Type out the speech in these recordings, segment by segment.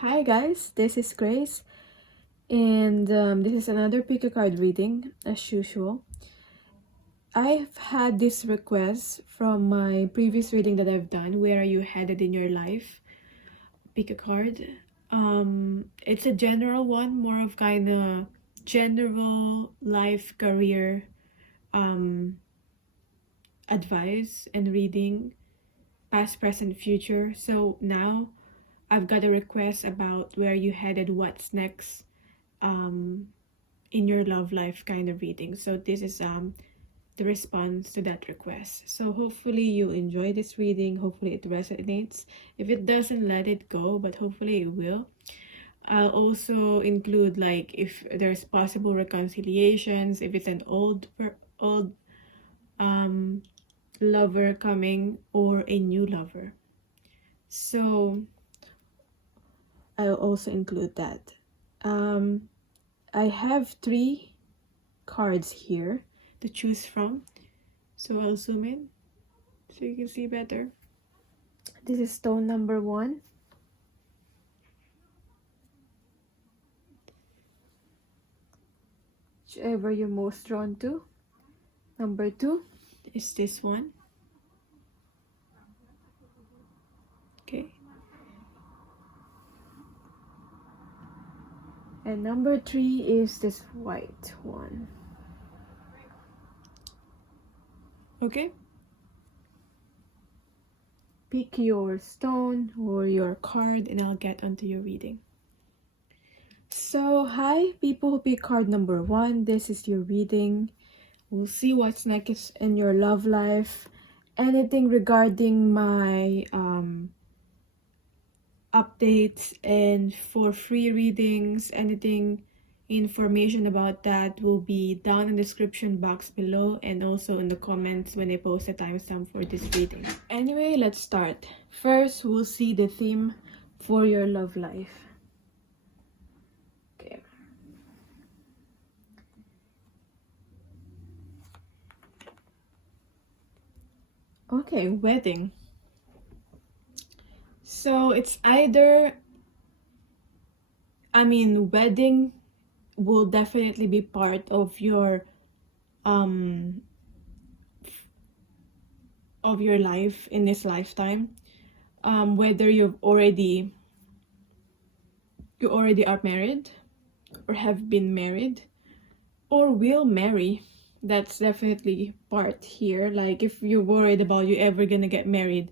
Hi guys, this is Grace, and this is another pick a card reading as usual. I've had this request from my previous reading that I've done. Where are you headed in your life? Pick a card. It's a general one, more of kind of general life career advice and reading, past, present, future. So now I've got a request about where you headed, what's next in your love life kind of reading. So this is the response to that request. So hopefully you enjoy this reading. Hopefully it resonates. If it doesn't, let it go, but hopefully it will. I'll also include like if there's possible reconciliations, if it's an old lover coming or a new lover. So I'll also include that. I have 3 cards here to choose from. So I'll zoom in so you can see better. This is stone number 1. Whichever you're most drawn to. Number 2 is this one. Okay. And number 3 is this white one. Okay. Pick your stone or your card and I'll get onto your reading. So, hi people who pick card number 1. This is your reading. We'll see what's next in your love life. Anything regarding my updates and for free readings, anything information about that will be down in the description box below and also in the comments when I post the timestamp for this reading. Anyway, let's start. First, we'll see the theme for your love life. Okay. Okay, wedding. So it's either, wedding will definitely be part of your life in this lifetime. Whether you already are married or have been married or will marry, that's definitely part here. Like if you're worried about you ever gonna get married,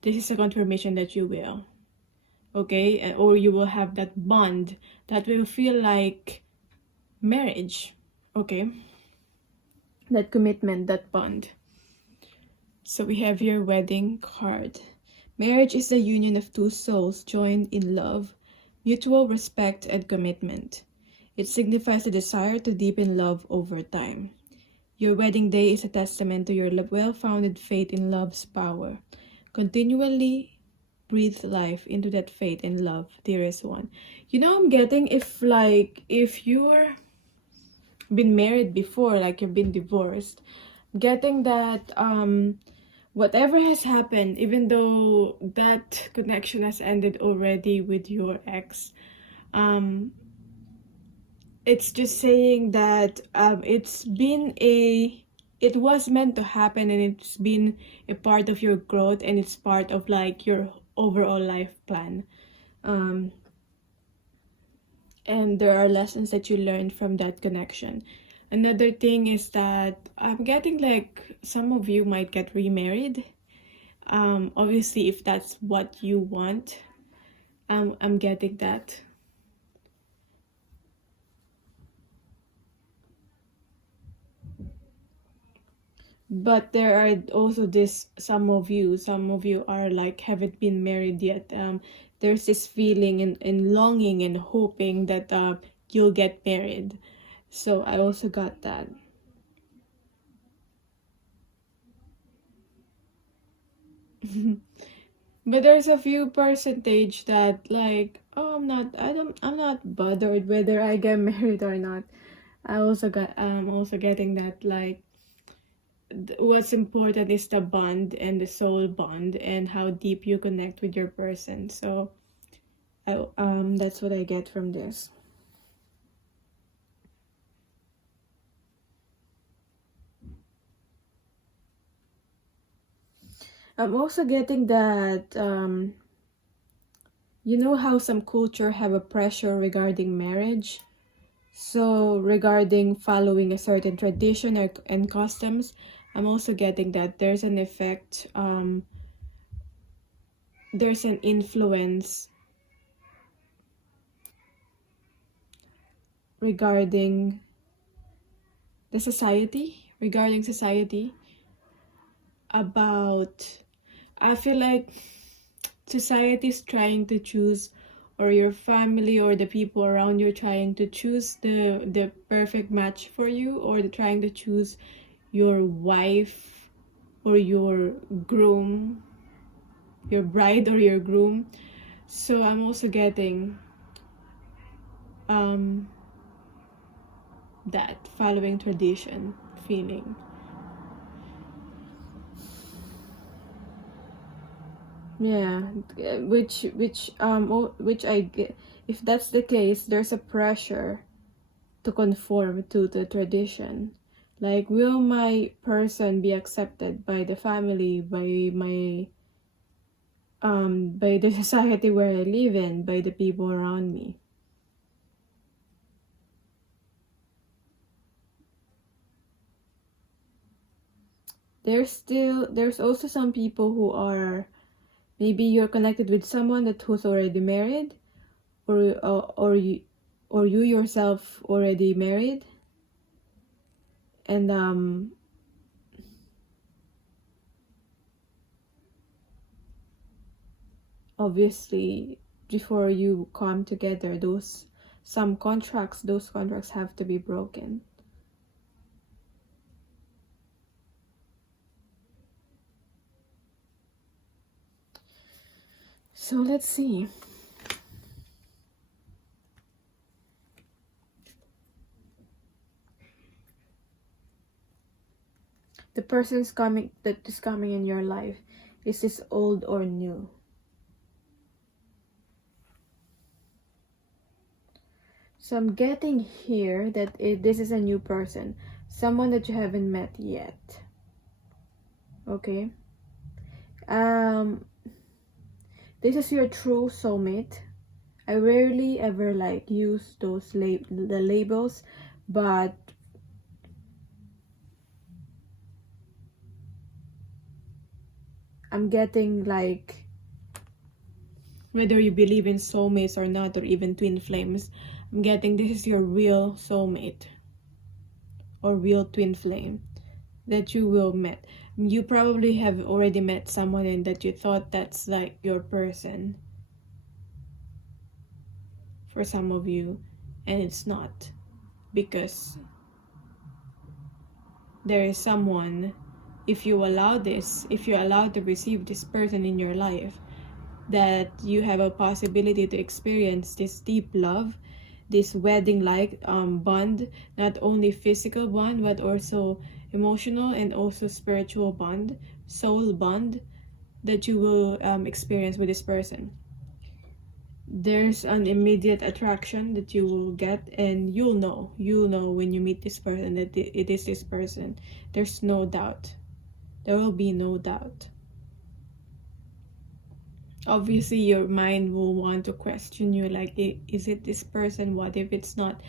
this is a confirmation that you will. Okay, or you will have that bond that will feel like marriage. Okay, that commitment, that bond. So we have your wedding card. Marriage is the union of 2 souls joined in love, mutual respect, and commitment. It signifies the desire to deepen love over time. Your wedding day is a testament to your well-founded faith in love's power. Continually breathe life into that faith and love, dearest one. You know, I'm getting if you're been married before, like you've been divorced, getting that whatever has happened, even though that connection has ended already with your ex, it's just saying that it was meant to happen and it's been a part of your growth and it's part of like your overall life plan. And there are lessons that you learned from that connection. Another thing is that I'm getting like some of you might get remarried. Obviously, if that's what you want, I'm getting that. But there are also some of you are like haven't been married yet. There's this feeling and longing and hoping that you'll get married. So I also got that. But there's a few percentage that like, oh, I'm not bothered whether I get married or not. I'm also getting that like what's important is the bond and the soul bond and how deep you connect with your person. So That's what I get from this. I'm also getting that you know how some culture have a pressure regarding marriage. So regarding following a certain tradition and customs, I'm also getting that there's an effect, there's an influence regarding the society, regarding society about, I feel like society is trying to choose, or your family or the people around you trying to choose the perfect match for you, or they're trying to choose your wife or your groom, your bride or your groom. So I'm also getting that following tradition feeling. Yeah, which I get. If that's the case, there's a pressure to conform to the tradition. Like, will my person be accepted by the family, by the society where I live in, by the people around me? There's also some people who are, maybe you're connected with someone who's already married, or you yourself already married, and obviously before you come together, those contracts have to be broken. So let's see. The that is coming in your life, is this old or new? So I'm getting here that this is a new person, someone that you haven't met yet. Okay. This is your true soulmate. I rarely ever like use the labels, but I'm getting like, whether you believe in soulmates or not, or even twin flames, I'm getting this is your real soulmate or real twin flame that you will meet. You probably have already met someone and that you thought that's like your person for some of you, and it's not, because there is someone, if you allow to receive this person in your life, that you have a possibility to experience this deep love, this wedding like bond, not only physical bond but also emotional and also spiritual bond, soul bond, that you will experience with this person. There's an immediate attraction that you will get, and you'll know when you meet this person that it is this person. There's no doubt, there will be no doubt. Obviously your mind will want to question you, like, is it this person, what if it's not?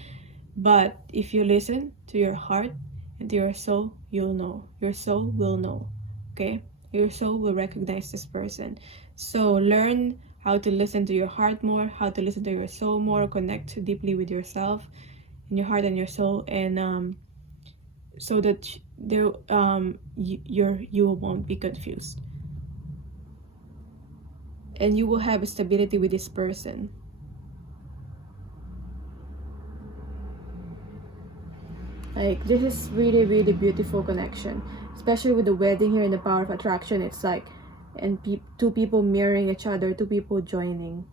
But if you listen to your heart and to your soul, you'll know, your soul will know. Okay, your soul will recognize this person. So learn how to listen to your heart more, how to listen to your soul more, connect deeply with yourself in your heart and your soul, and so that there you won't be confused, and you will have stability with this person. Like, this is really, really beautiful connection, especially with the wedding here and the power of attraction. It's like, and two people mirroring each other, two people joining.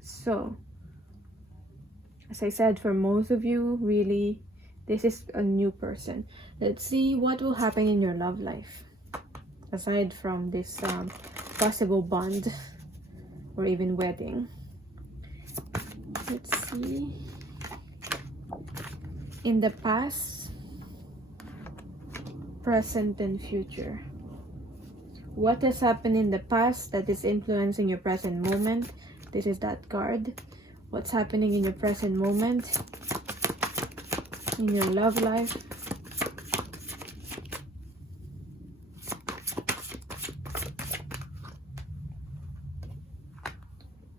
So, as I said, for most of you, really, this is a new person. Let's see what will happen in your love life. aside from this possible bond or even wedding. Let's see. In the past, present, and future. What has happened in the past that is influencing your present moment? This is that card. What's happening in your present moment? In your love life?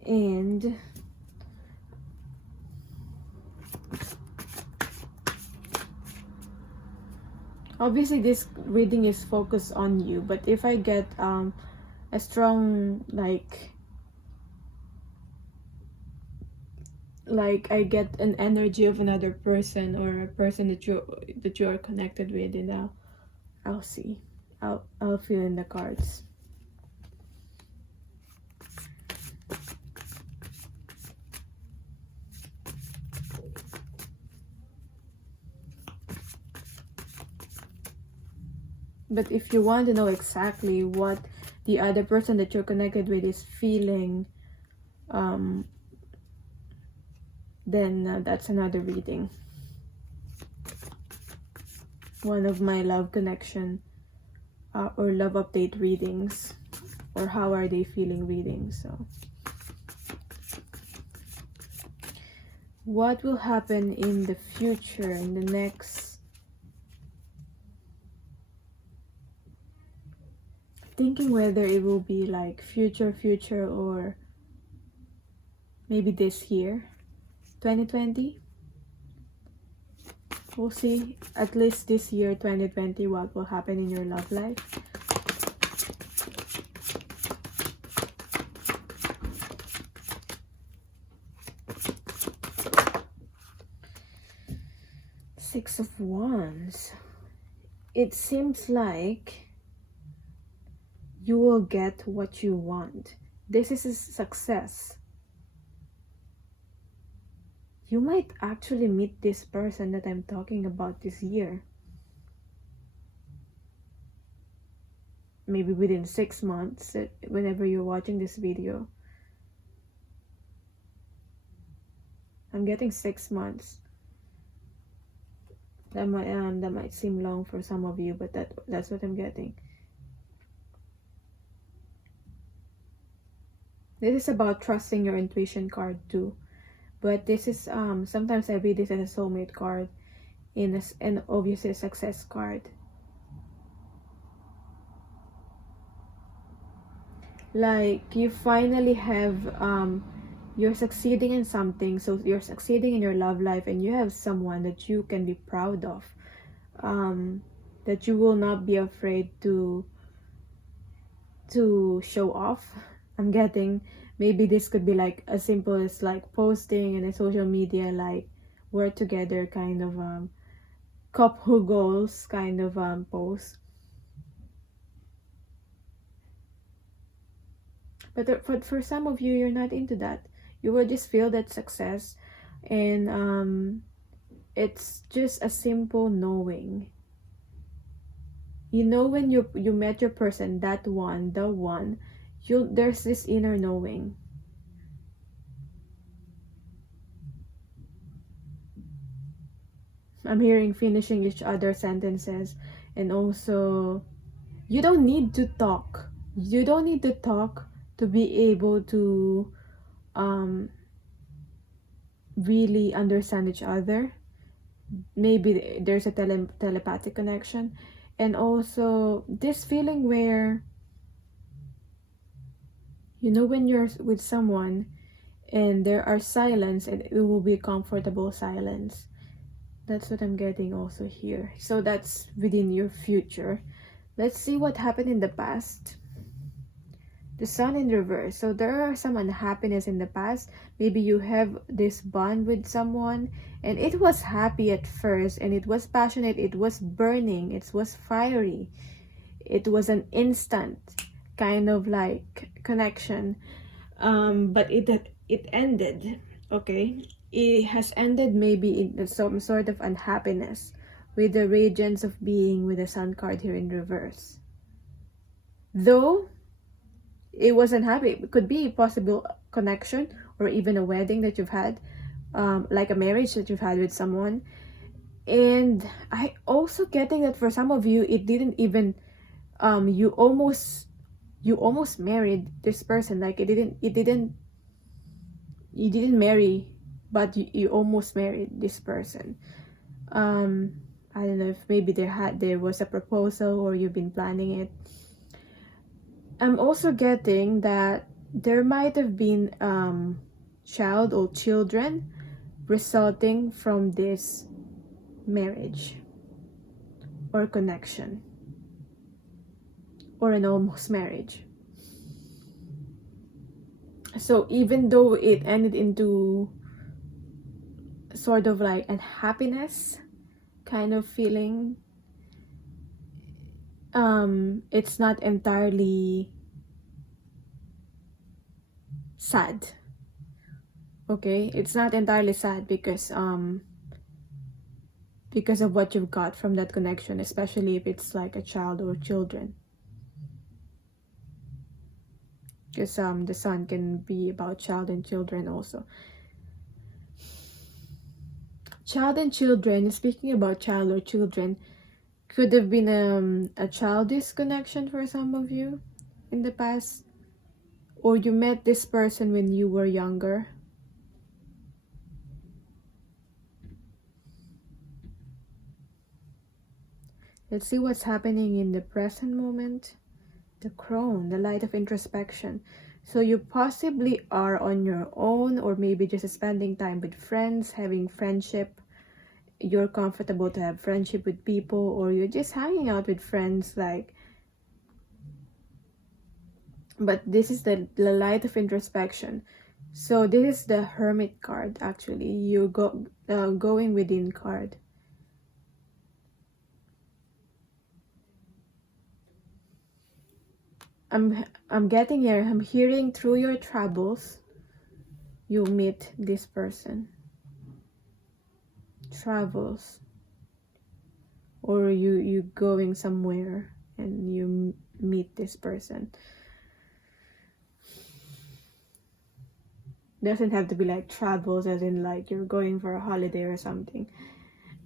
And obviously this reading is focused on you, but if I get a strong like I get an energy of another person or a person that you are connected with, and I'll see. I'll fill in the cards. But if you want to know exactly what the other person that you're connected with is feeling, then that's another reading. One of my love connection or love update readings, or how are they feeling readings. So what will happen in the future, in the next, thinking whether it will be like future or maybe this year, 2020. We'll see, at least this year, 2020, what will happen in your love life. Six of Wands. It seems like you will get what you want. This is a success. You might actually meet this person that I'm talking about this year. Maybe within 6 months, whenever you're watching this video. I'm getting 6 months. That might seem long for some of you, but that's what I'm getting. This is about trusting your intuition card too. But this is, sometimes I read this as a soulmate card and obviously a success card. Like, you finally have, you're succeeding in something. So you're succeeding in your love life and you have someone that you can be proud of. That you will not be afraid to show off. I'm getting, maybe this could be like as simple as like posting in a social media, like we're together kind of couple goals kind of post. But for some of you, you're not into that. You will just feel that success, and it's just a simple knowing. You know, when you met your person, the one, there's this inner knowing. I'm hearing finishing each other's sentences, and also you don't need to talk. You don't need to talk to be able to really understand each other. Maybe there's a telepathic connection, and also this feeling where, you know, when you're with someone and there are silence, and it will be comfortable silence. That's what I'm getting also here. So that's within your future. Let's see what happened in the past. The Sun in reverse. So there are some unhappiness in the past. Maybe you have this bond with someone and it was happy at first, and it was passionate, it was burning, it was fiery. It was an instant kind of like connection. But it ended, okay? It has ended maybe in some sort of unhappiness with the radiance of being with the Sun card here in reverse. Though it wasn't happy, it could be a possible connection or even a wedding that you've had, like a marriage that you've had with someone. And I also getting that for some of you, it didn't even you almost married this person. Like you didn't marry, but you almost married this person. I don't know if maybe there was a proposal or you've been planning it. I'm also getting that there might have been child or children resulting from this marriage or connection or an almost marriage. So even though it ended into sort of like unhappiness kind of feeling, it's not entirely sad. Okay, it's not entirely sad because of what you've got from that connection, especially if it's like a child or children. Because the sun can be about child and children also. Child and children, speaking about child or children, could have been a childish connection for some of you in the past, or you met this person when you were younger. Let's see what's happening in the present moment. The crone, the light of introspection. So you possibly are on your own, or maybe just spending time with friends, having friendship. You're comfortable to have friendship with people, or you're just hanging out with friends, like. But this is the light of introspection. So this is the Hermit card, actually. You going within card. I'm getting here. I'm hearing through your troubles, you'll meet this person. Travels, or you going somewhere and you meet this person. Doesn't have to be like travels as in like you're going for a holiday or something,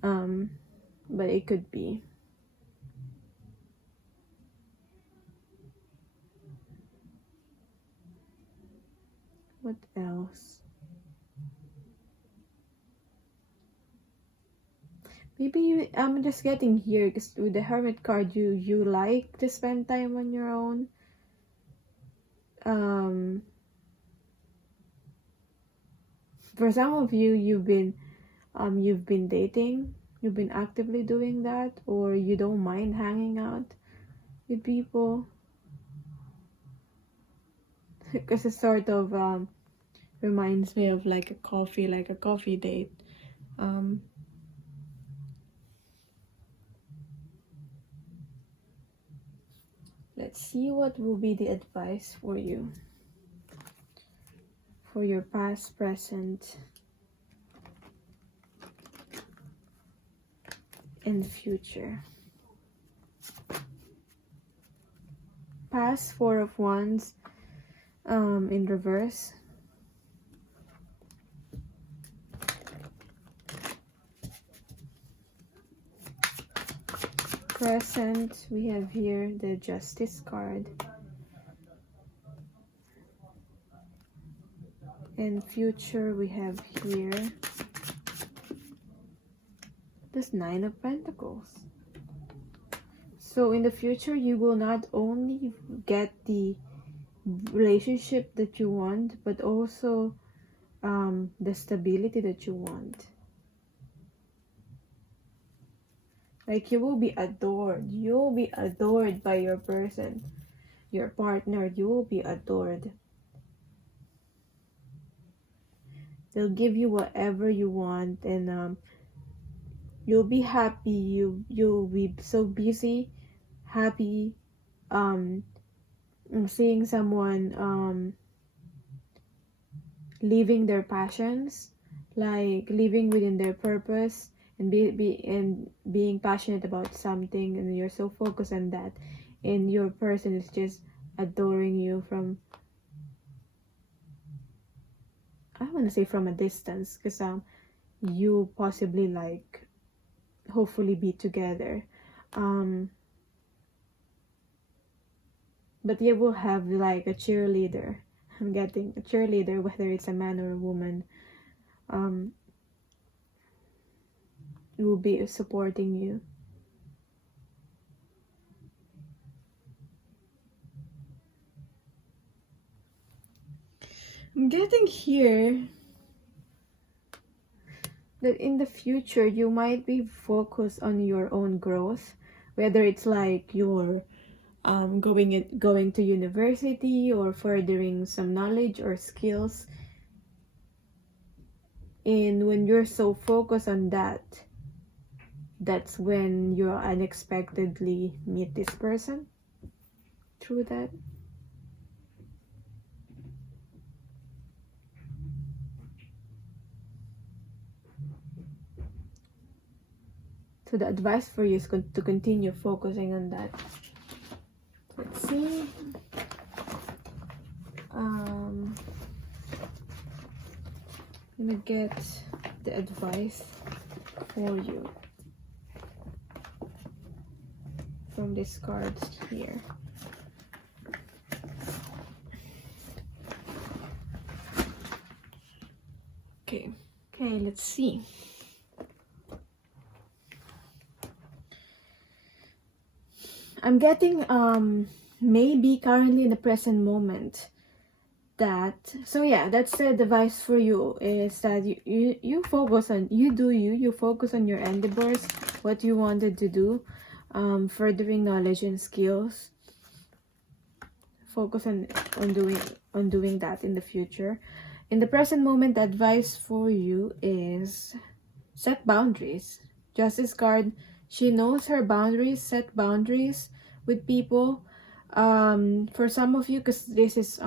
but it could be. What else? Maybe I'm just getting here because with the Hermit card, you like to spend time on your own. For some of you, you've been dating, you've been actively doing that, or you don't mind hanging out with people because it sort of reminds me of like a coffee date. Let's see what will be the advice for you for your past, present, and future. Past, Four of Wands in reverse. Present, we have here the Justice card. And future, we have here this Nine of Pentacles. So in the future, you will not only get the relationship that you want, but also the stability that you want. Like you will be adored. You will be adored by your person, your partner. You will be adored. They'll give you whatever you want, and you'll be happy. You'll be so busy, happy, seeing someone living their passions, like living within their purpose, and being passionate about something, and you're so focused on that, and your person is just adoring you from, I want to say from a distance, because you possibly like hopefully be together, but you will have like a cheerleader. I'm getting a cheerleader, whether it's a man or a woman, will be supporting you. I'm getting here that in the future you might be focused on your own growth, whether it's like you're going to university or furthering some knowledge or skills. And when you're so focused on that, that's when you unexpectedly meet this person through that. So the advice for you is to continue focusing on that. Let's see. I'm gonna get the advice for you from these cards here. Okay, let's see. I'm getting maybe currently in the present moment that, so yeah, that's the advice for you, is that you focus on, you focus on your endeavors, what you wanted to do, furthering knowledge and skills. Focus on doing that in the future. In the present moment, the advice for you is set boundaries. Justice card, she knows her boundaries, set boundaries with people. For some of you, because this is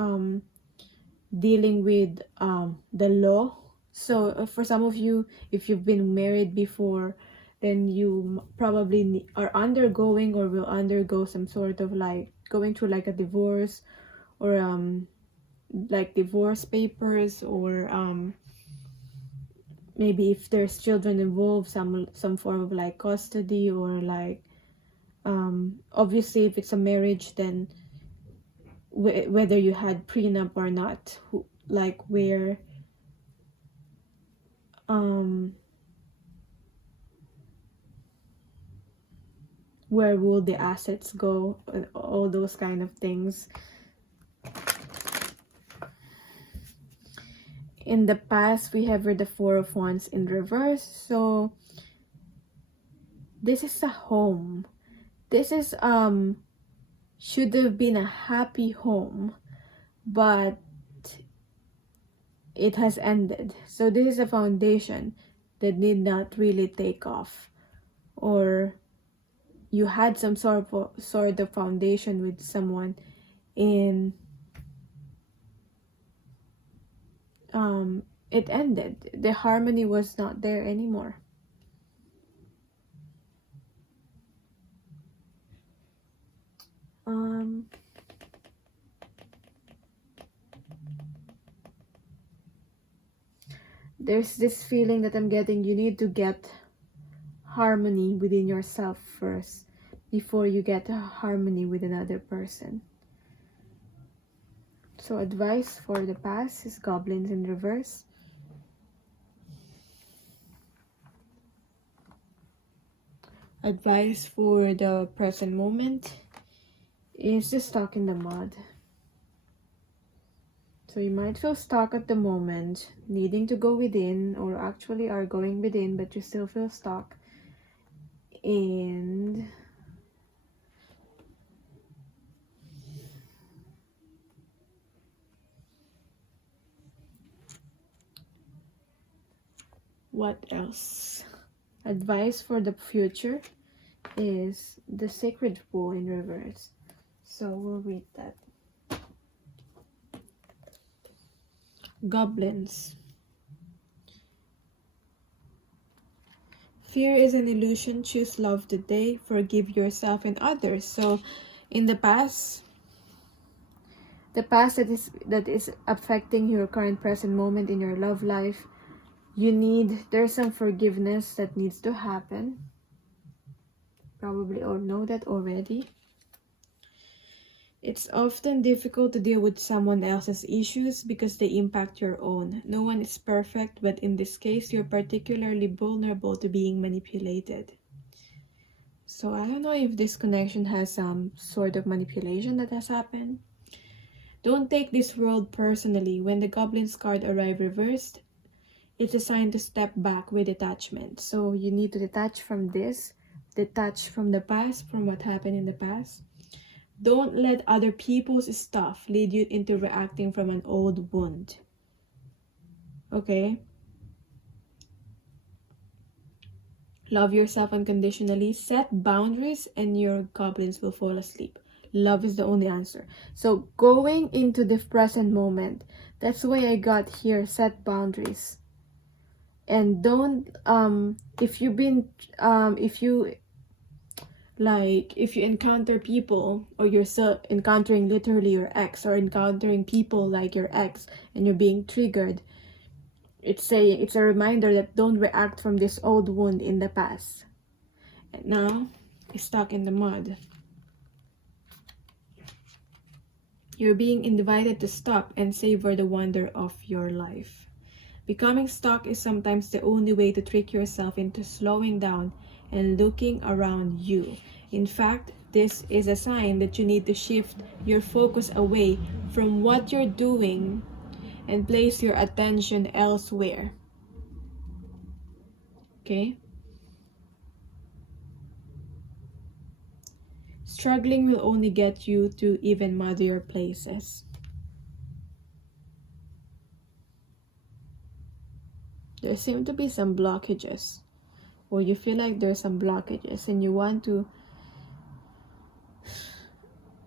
dealing with the law, so for some of you, if you've been married before, then you probably are undergoing or will undergo some sort of like going through like a divorce, or like divorce papers, or maybe if there's children involved, some form of like custody, or like obviously if it's a marriage, then whether you had prenup or not, like where will the assets go, all those kind of things. In the past, we have the Four of Wands in reverse. So this is a home. This is should have been a happy home, but it has ended. So this is a foundation that did not really take off, or you had some sort of foundation with someone, and it ended. The harmony was not there anymore. There's this feeling that I'm getting, you need to get harmony within yourself first before you get harmony with another person. So advice for the past is goblins in reverse. Advice for the present moment is just stuck in the mud. So you might feel stuck at the moment, needing to go within, or actually are going within, but you still feel stuck. And what else? Advice for the future is the Sacred Pool in reverse. So we'll read that. Goblins. Fear is an illusion. Choose love today. Forgive yourself and others. So in the past that is affecting your current present moment in your love life, there's some forgiveness that needs to happen. Probably all know that already. It's often difficult to deal with someone else's issues because they impact your own. No one is perfect, but in this case, you're particularly vulnerable to being manipulated. So I don't know if this connection has some sort of manipulation that has happened. Don't take this world personally. When the Goblin's card arrives reversed, it's a sign to step back with detachment. So you need to detach from this, detach from the past, from what happened in the past. Don't let other people's stuff lead you into reacting from an old wound. Okay? Love yourself unconditionally. Set boundaries and your goblins will fall asleep. Love is the only answer. So going into the present moment, that's why I got here, set boundaries. And don't, if you encounter people, or you're encountering literally your ex, or encountering people like your ex, and you're being triggered, it's a reminder that don't react from this old wound in the past. And now, stuck in the mud. You're being invited to stop and savor the wonder of your life. Becoming stuck is sometimes the only way to trick yourself into slowing down and looking around you. In fact, this is a sign that you need to shift your focus away from what you're doing and place your attention elsewhere. Okay? Struggling will only get you to even muddier places. There seem to be some blockages, or you feel like there's some blockages and you want to,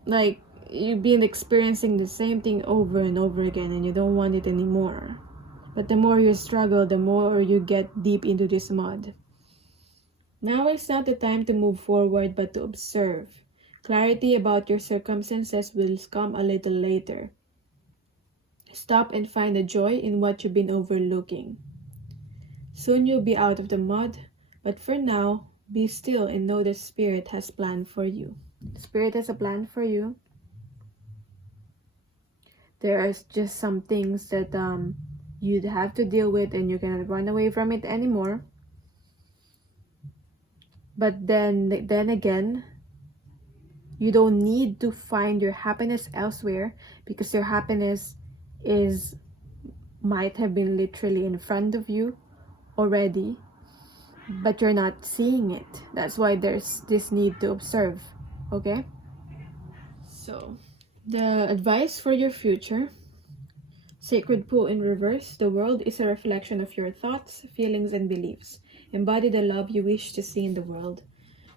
like, you've been experiencing the same thing over and over again and you don't want it anymore. But the more you struggle, the more you get deep into this mud. Now is not the time to move forward, but to observe. Clarity about your circumstances will come a little later. Stop and find the joy in what you've been overlooking. Soon you'll be out of the mud, but for now, be still and know the Spirit has planned for you. The Spirit has a plan for you. There are just some things that you'd have to deal with, and you cannot run away from it anymore. But then again, you don't need to find your happiness elsewhere, because your happiness might have been literally in front of you already, but you're not seeing it. That's why there's this need to observe. Okay? So, the advice for your future. Sacred Pool in reverse. The world is a reflection of your thoughts, feelings, and beliefs. Embody the love you wish to see in the world.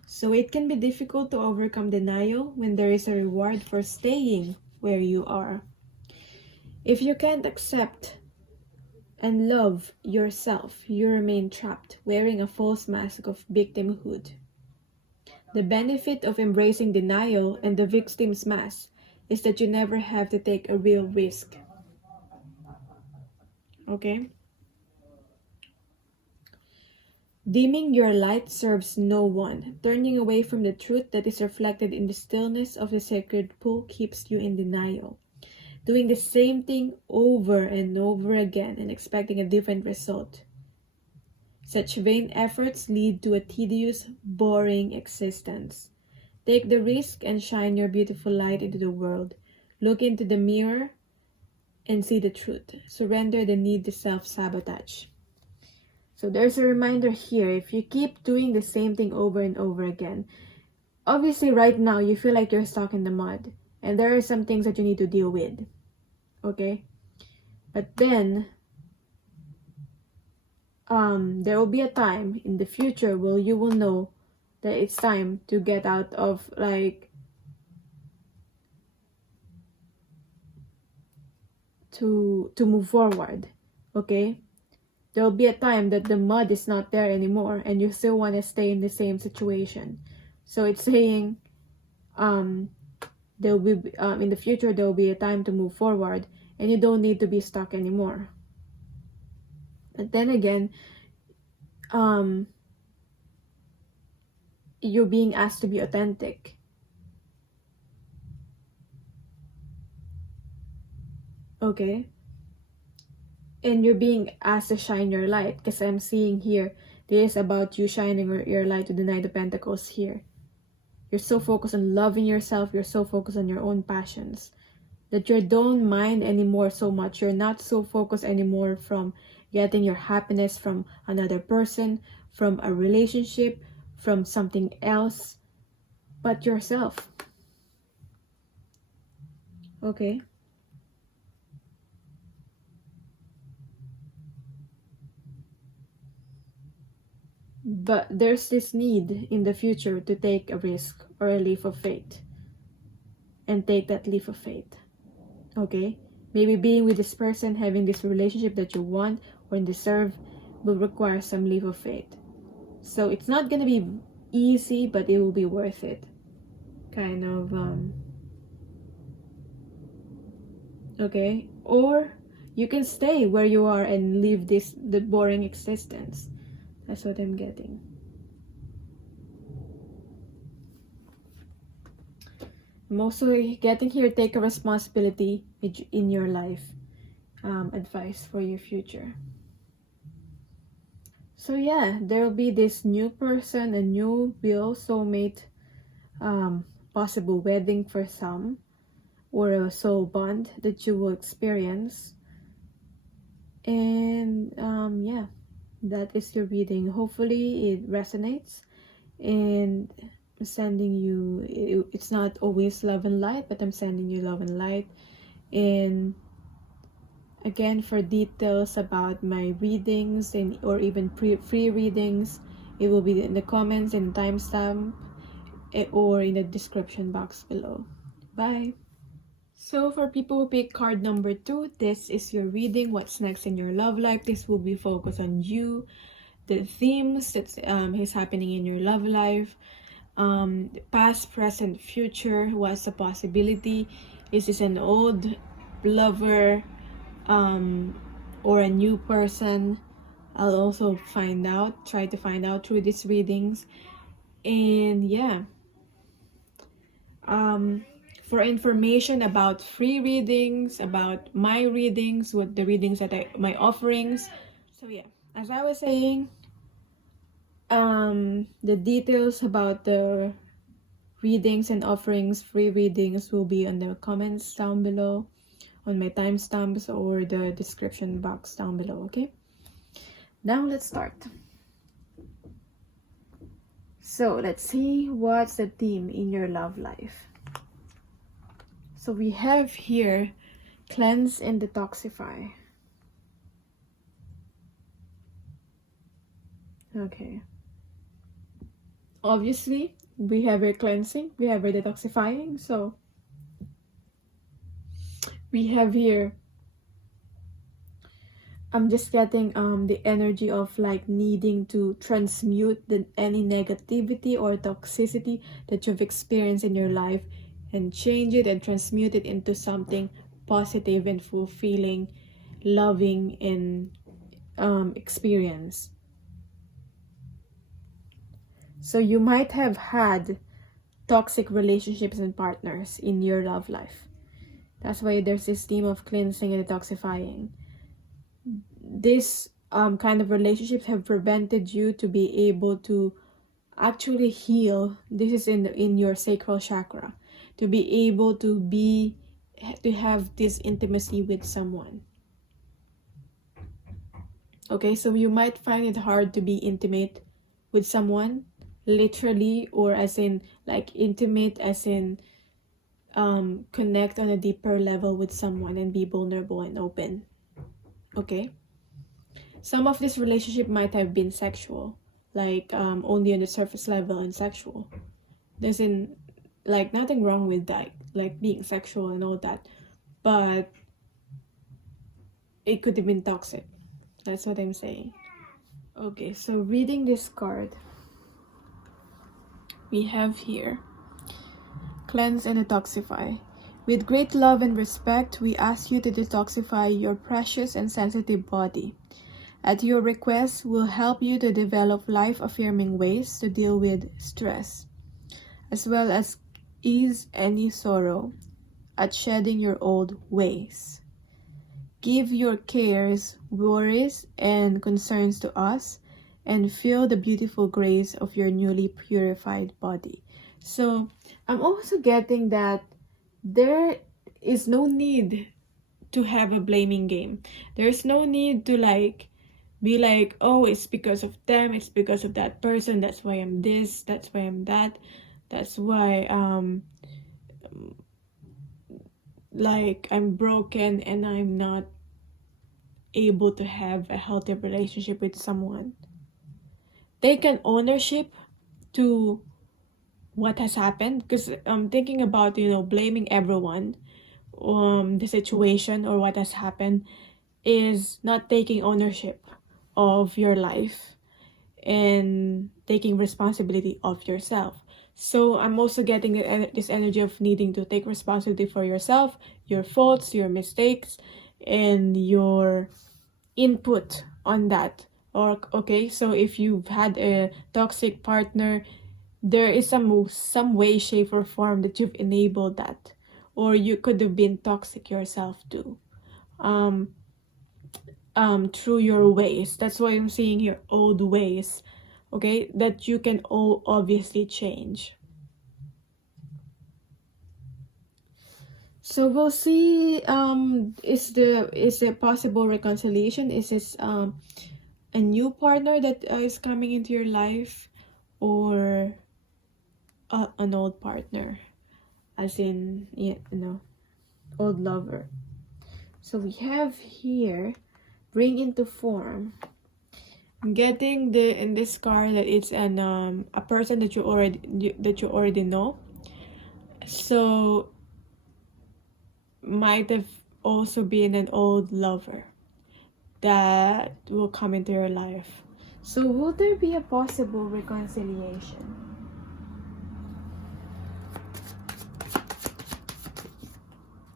So it can be difficult to overcome denial when there is a reward for staying where you are. If you can't accept and love yourself, you remain trapped, wearing a false mask of victimhood. The benefit of embracing denial and the victim's mask is that you never have to take a real risk. Okay? Dimming your light serves no one. Turning away from the truth that is reflected in the stillness of the sacred pool keeps you in denial. Doing the same thing over and over again and expecting a different result. Such vain efforts lead to a tedious, boring existence. Take the risk and shine your beautiful light into the world. Look into the mirror and see the truth. Surrender the need to self-sabotage. So there's a reminder here. If you keep doing the same thing over and over again, obviously right now you feel like you're stuck in the mud. And there are some things that you need to deal with. Okay? But then, there will be a time in the future where you will know that it's time to get out of, like, to move forward. Okay? there'll be a time that the mud is not there anymore and you still want to stay in the same situation. So it's saying there'll be in the future there'll be a time to move forward and you don't need to be stuck anymore. But then again, you're being asked to be authentic. Okay? And you're being asked to shine your light, because I'm seeing here, this is about you shining your light with the Knight of Pentacles here. You're so focused on loving yourself, you're so focused on your own passions, that you don't mind anymore so much. You're not so focused anymore from getting your happiness from another person, from a relationship, from something else, but yourself. Okay? But there's this need in the future to take a risk or a leap of faith. And take that leap of faith. Okay? Maybe being with this person, having this relationship that you want or deserve, will require some leap of faith. So it's not gonna be easy, but it will be worth it. Kind of, okay? Or you can stay where you are and live the boring existence. That's what I'm getting. I'm also getting here, take a responsibility in your life. Advice for your future. So yeah, there will be this new person, a new will, soulmate, possible wedding for some, or a soul bond that you will experience. And yeah, that is your reading. Hopefully it resonates, and I'm sending you, it's not always love and light, but I'm sending you love and light. And again, for details about my readings and or even free readings, it will be in the comments and timestamp or in the description box below. Bye. So for people who pick card number 2, this is your reading. What's next in your love life? This will be focused on you, the themes that is happening in your love life, past, present, future. What's the possibility? Is this an old lover or a new person? I'll also try to find out through these readings. And yeah, for information about free readings, about my readings, what the readings that my offerings. So yeah, as I was saying, the details about the readings and offerings, free readings, will be in the comments down below, on my timestamps or the description box down below. Okay, now let's start. So let's see what's the theme in your love life. So we have here cleanse and detoxify. Okay. Obviously, we have a cleansing, we have a detoxifying. So we have here, I'm just getting the energy of like needing to transmute any negativity or toxicity that you've experienced in your life, and change it and transmute it into something positive and fulfilling, loving, and experience. So you might have had toxic relationships and partners in your love life. That's why there's this theme of cleansing and detoxifying. This kind of relationships have prevented you to be able to actually heal. This is in your sacral chakra, to be able to have this intimacy with someone. Okay, so you might find it hard to be intimate with someone, literally, or as in like intimate as in connect on a deeper level with someone and be vulnerable and open. Okay, some of this relationship might have been sexual, like only on the surface level and sexual. There's like nothing wrong with that, like being sexual and all that, but it could have been toxic. That's what I'm saying. Okay, so reading this card, we have here, cleanse and detoxify. With great love and respect, we ask you to detoxify your precious and sensitive body. At your request, we'll help you to develop life-affirming ways to deal with stress, as well as ease any sorrow at shedding your old ways. Give your cares, worries, and concerns to us, and feel the beautiful grace of your newly purified body. So, I'm also getting that there is no need to have a blaming game. There's no need to be like, oh, it's because of them, it's because of that person, that's why I'm this, that's why I'm that, that's why I'm broken and I'm not able to have a healthy relationship with someone. Take an ownership to what has happened, because I'm thinking about, blaming everyone, the situation or what has happened, is not taking ownership of your life and taking responsibility of yourself. So I'm also getting this energy of needing to take responsibility for yourself, your faults, your mistakes, and your input on that. Or okay, so if you've had a toxic partner, there is some way, shape, or form that you've enabled that, or you could have been toxic yourself too, through your ways. That's why I'm seeing here old ways, okay, that you can all obviously change. So we'll see. Is a possible reconciliation? Is this a new partner that is coming into your life, or an old partner, as in old lover? So we have here, bring into form. I'm getting in this card that it's a person that you already know. So might have also been an old lover that will come into your life. So will there be a possible reconciliation?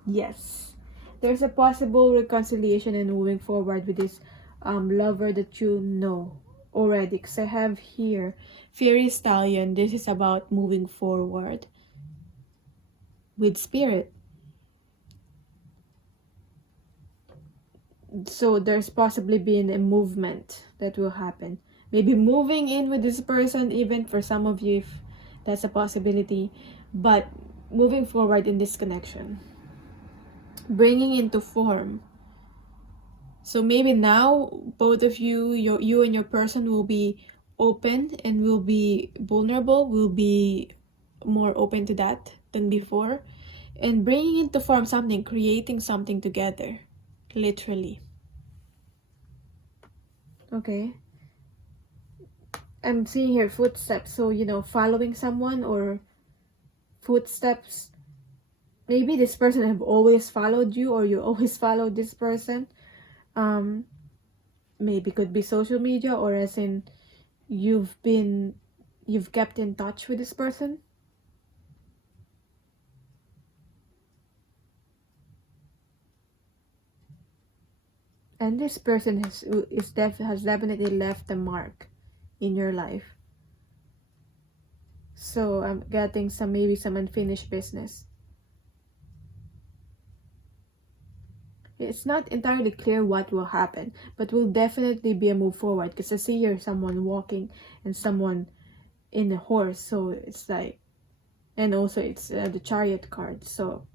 Yes, there's a possible reconciliation and moving forward with this lover that you know already, because I have here Fairy Stallion. This is about moving forward with spirit. So there's possibly been a movement that will happen. Maybe moving in with this person, even for some of you, if that's a possibility. But moving forward in this connection, bringing into form. So maybe now both of you and your person will be open and will be vulnerable, will be more open to that than before, and bringing into form something, creating something together, literally. Okay, I'm seeing here footsteps, so following someone or footsteps. Maybe this person have always followed you, or you always followed this person. Maybe could be social media, or as in you've kept in touch with this person. And this person has definitely left a mark in your life. So I'm getting maybe some unfinished business. It's not entirely clear what will happen, but will definitely be a move forward, because I see here someone walking and someone in a horse. So it's like, and also it's the Chariot card. So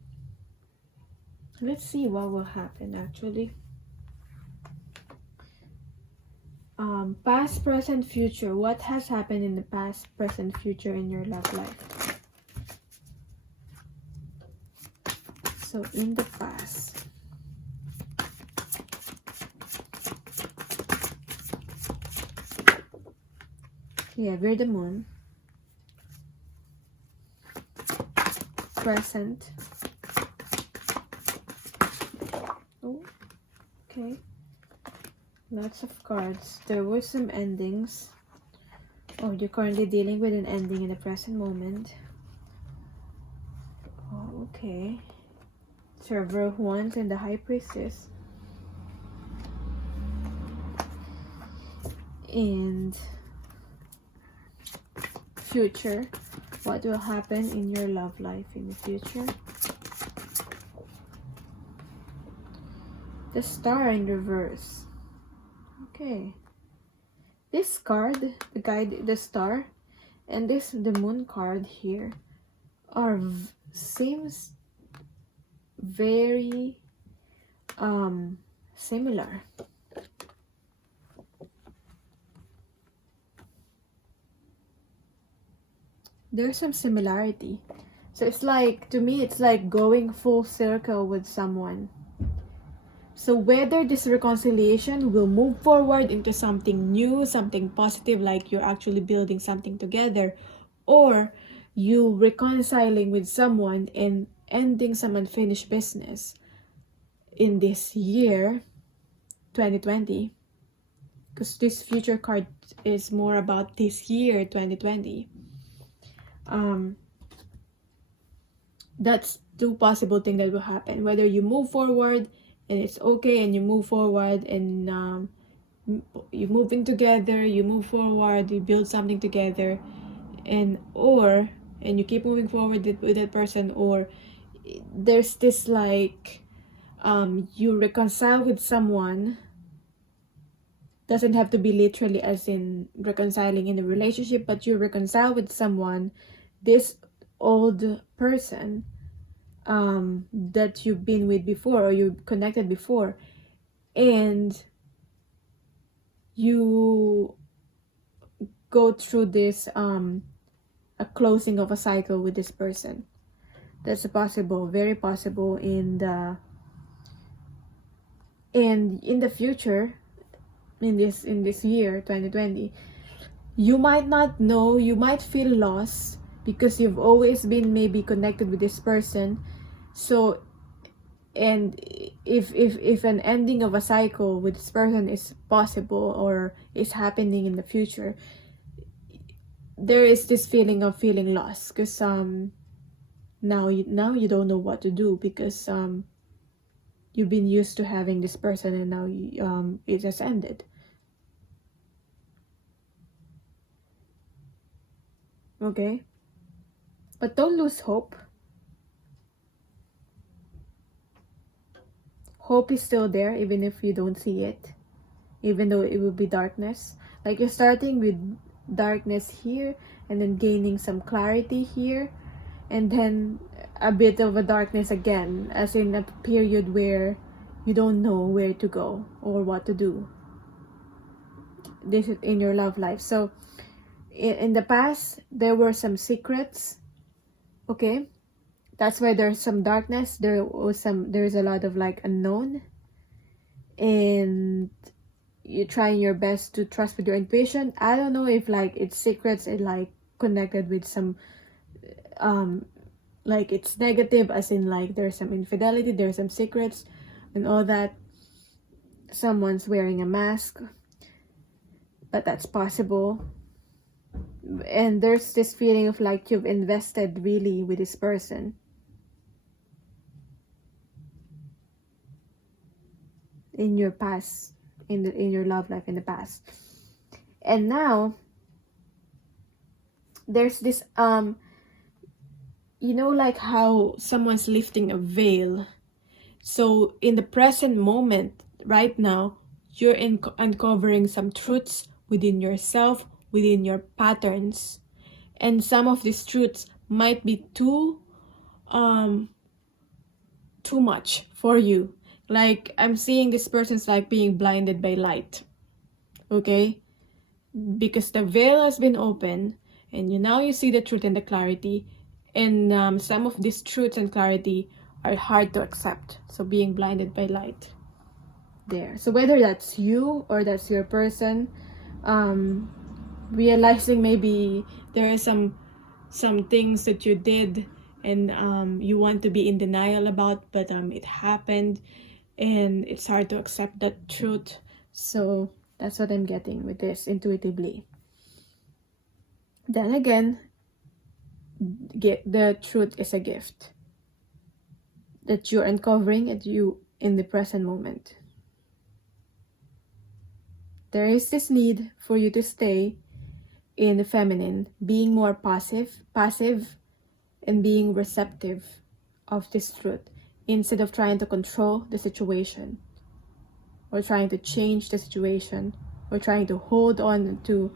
let's see what will happen actually. Past, present, future. What has happened in the past, present, future in your love life? So in the past, yeah, we're the moon. Present. Oh, okay. Lots of cards. There were some endings. Oh, you're currently dealing with an ending in the present moment. Oh, okay. Server of Wands and the High Priestess. And future. What will happen in your love life in the future? The Star in reverse. Okay. This card, the guide, the Star, and the Moon card here are seems very similar. There's some similarity. So it's like, to me, it's like going full circle with someone. So whether this reconciliation will move forward into something new, something positive, like you're actually building something together, or you reconciling with someone and ending some unfinished business in this year, 2020. Because this future card is more about this year, 2020. That's two possible things that will happen. Whether you move forward and it's okay, and you move forward and you move in together, you move forward, you build something together, and you keep moving forward with that person, or there's this like you reconcile with someone. Doesn't have to be literally as in reconciling in a relationship, but you reconcile with someone, this old person that you've been with before, or you connected before, and you go through this a closing of a cycle with this person. That's possible, very possible in the future, in this year 2020. You might not know, you might feel lost because you've always been maybe connected with this person. So, and if an ending of a cycle with this person is possible or is happening in the future, there is this feeling of feeling lost, because now you don't know what to do, because you've been used to having this person, and now it has ended. Okay, but don't lose hope. Hope is still there, even if you don't see it, even though it will be darkness. Like, you're starting with darkness here, and then gaining some clarity here, and then a bit of a darkness again, as in a period where you don't know where to go or what to do. This is in your love life. So in the past, there were some secrets. Okay, that's why there's some darkness. There's a lot of like unknown, and you're trying your best to trust with your intuition. I don't know if like it's secrets and like connected with some like it's negative, as in like there's some infidelity, there's some secrets and all that. Someone's wearing a mask, but that's possible. And there's this feeling of like you've invested really with this person. In your past, in your love life in the past. And now there's this you know, like how someone's lifting a veil. So in the present moment, right now, you're uncovering some truths within yourself, within your patterns, and some of these truths might be too much for you. Like, I'm seeing this person's like being blinded by light. Okay, because the veil has been open, and now you see the truth and the clarity, and some of these truths and clarity are hard to accept. So being blinded by light there. So whether that's you or that's your person, realizing maybe there are some things that you did and you want to be in denial about, but it happened, and it's hard to accept that truth. So that's what I'm getting with this intuitively. Then again, the truth is a gift that you're uncovering at you in the present moment. There is this need for you to stay in the feminine, being more passive, and being receptive of this truth instead of trying to control the situation or trying to change the situation or trying to hold on to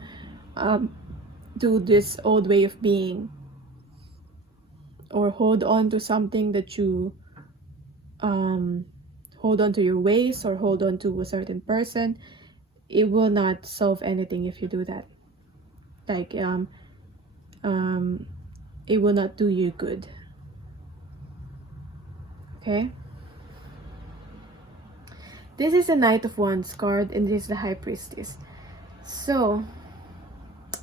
this old way of being, or hold on to something that you hold on to your ways or hold on to a certain person. It will not solve anything if you do that. Like it will not do you good. Okay, this is the Knight of Wands card, and this is the High Priestess. So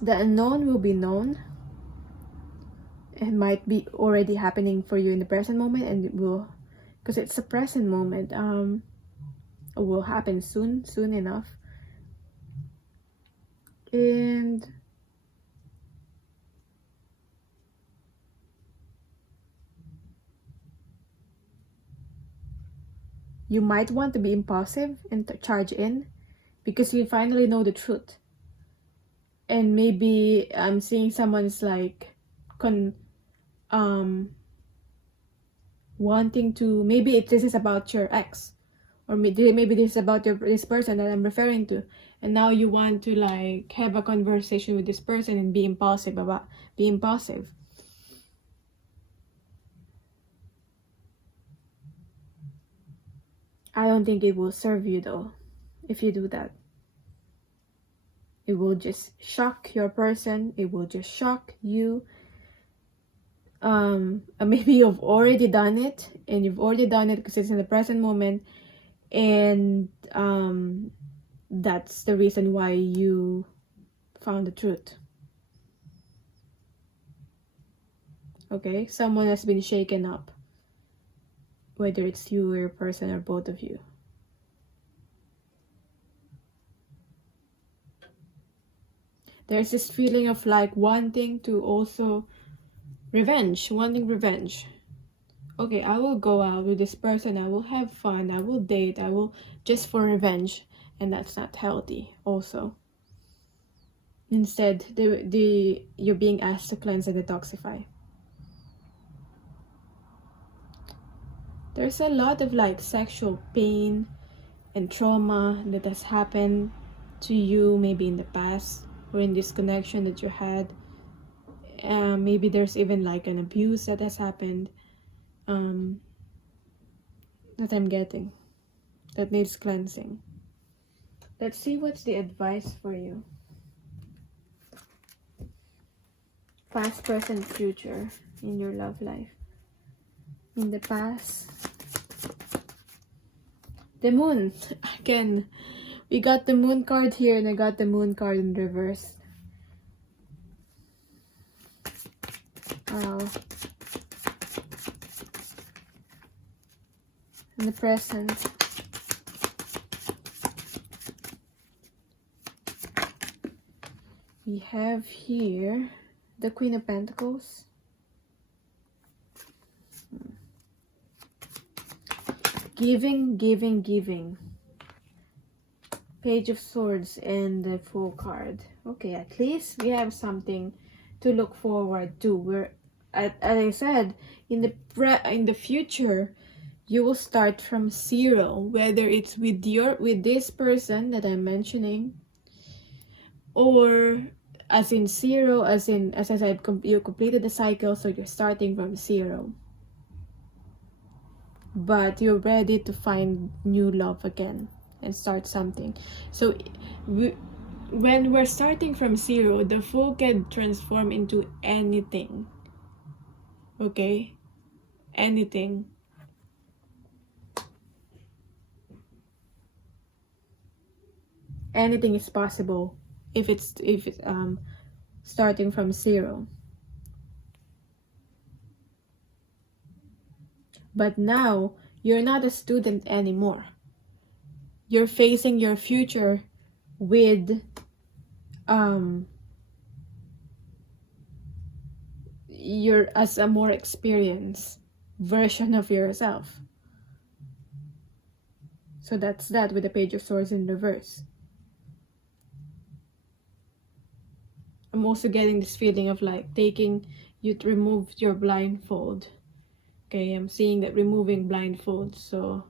the unknown will be known. It might be already happening for you in the present moment, and it will, because it's a present moment, it will happen soon enough. And you might want to be impulsive and to charge in because you finally know the truth. And maybe I'm seeing someone's like wanting to, maybe this is about your ex, or maybe this is about this person that I'm referring to, and now you want to like have a conversation with this person and be impulsive. I don't think it will serve you though if you do that. It will just shock your person, it will just shock you. Maybe you've already done it, and you've already done it because it's in the present moment, and that's the reason why you found the truth. Okay, someone has been shaken up, whether it's you or your person or both of you. There's this feeling of like wanting to also wanting revenge. Okay, I will go out with this person, I will have fun, I will date, I will just for revenge, and that's not healthy also. Instead, you're being asked to cleanse and detoxify. There's a lot of like sexual pain and trauma that has happened to you, maybe in the past or in this connection that you had. Maybe there's even like an abuse that has happened that I'm getting that needs cleansing. Let's see what's the advice for you. Past, present, future in your love life. In the past, the moon. Again, we got the moon card here, and I got the moon card in reverse. In the present, we have here the Queen of Pentacles, giving, Page of Swords, and the Fool card. Okay, at least we have something to look forward to. We're, as I said, in the future, you will start from zero, whether it's with this person that I'm mentioning, or as in zero, as I said, you completed the cycle, so you're starting from zero. But you're ready to find new love again and start something. So when we're starting from zero, the Fool can transform into anything. Okay? Anything. Anything is possible if it's starting from zero. But now you're not a student anymore. You're facing your future with you're as a more experienced version of yourself. So that's that with the Page of Swords in reverse. I'm also getting this feeling of like you to remove your blindfold. Okay, I'm seeing that removing blindfold, so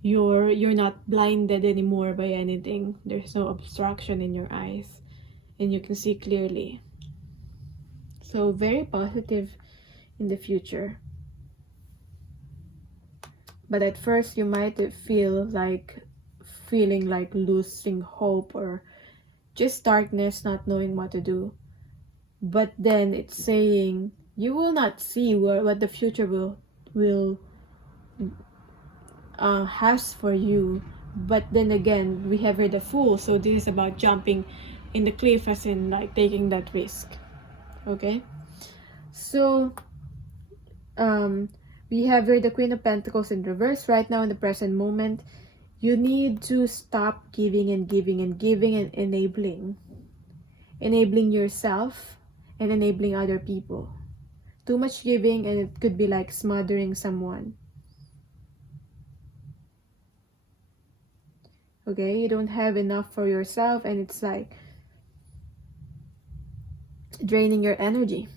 you're not blinded anymore by anything. There's no obstruction in your eyes and you can see clearly. So very positive in the future. But at first you might feeling like losing hope or just darkness, not knowing what to do. But then it's saying you will not see what the future will has for you. But then again, we have heard the Fool, so this is about jumping in the cliff, as in like taking that risk. Okay, so we have here the Queen of Pentacles in reverse. Right now in the present moment, you need to stop giving and giving and giving and enabling yourself and enabling other people. Too much giving and it could be like smothering someone. Okay, you don't have enough for yourself and it's like draining your energy.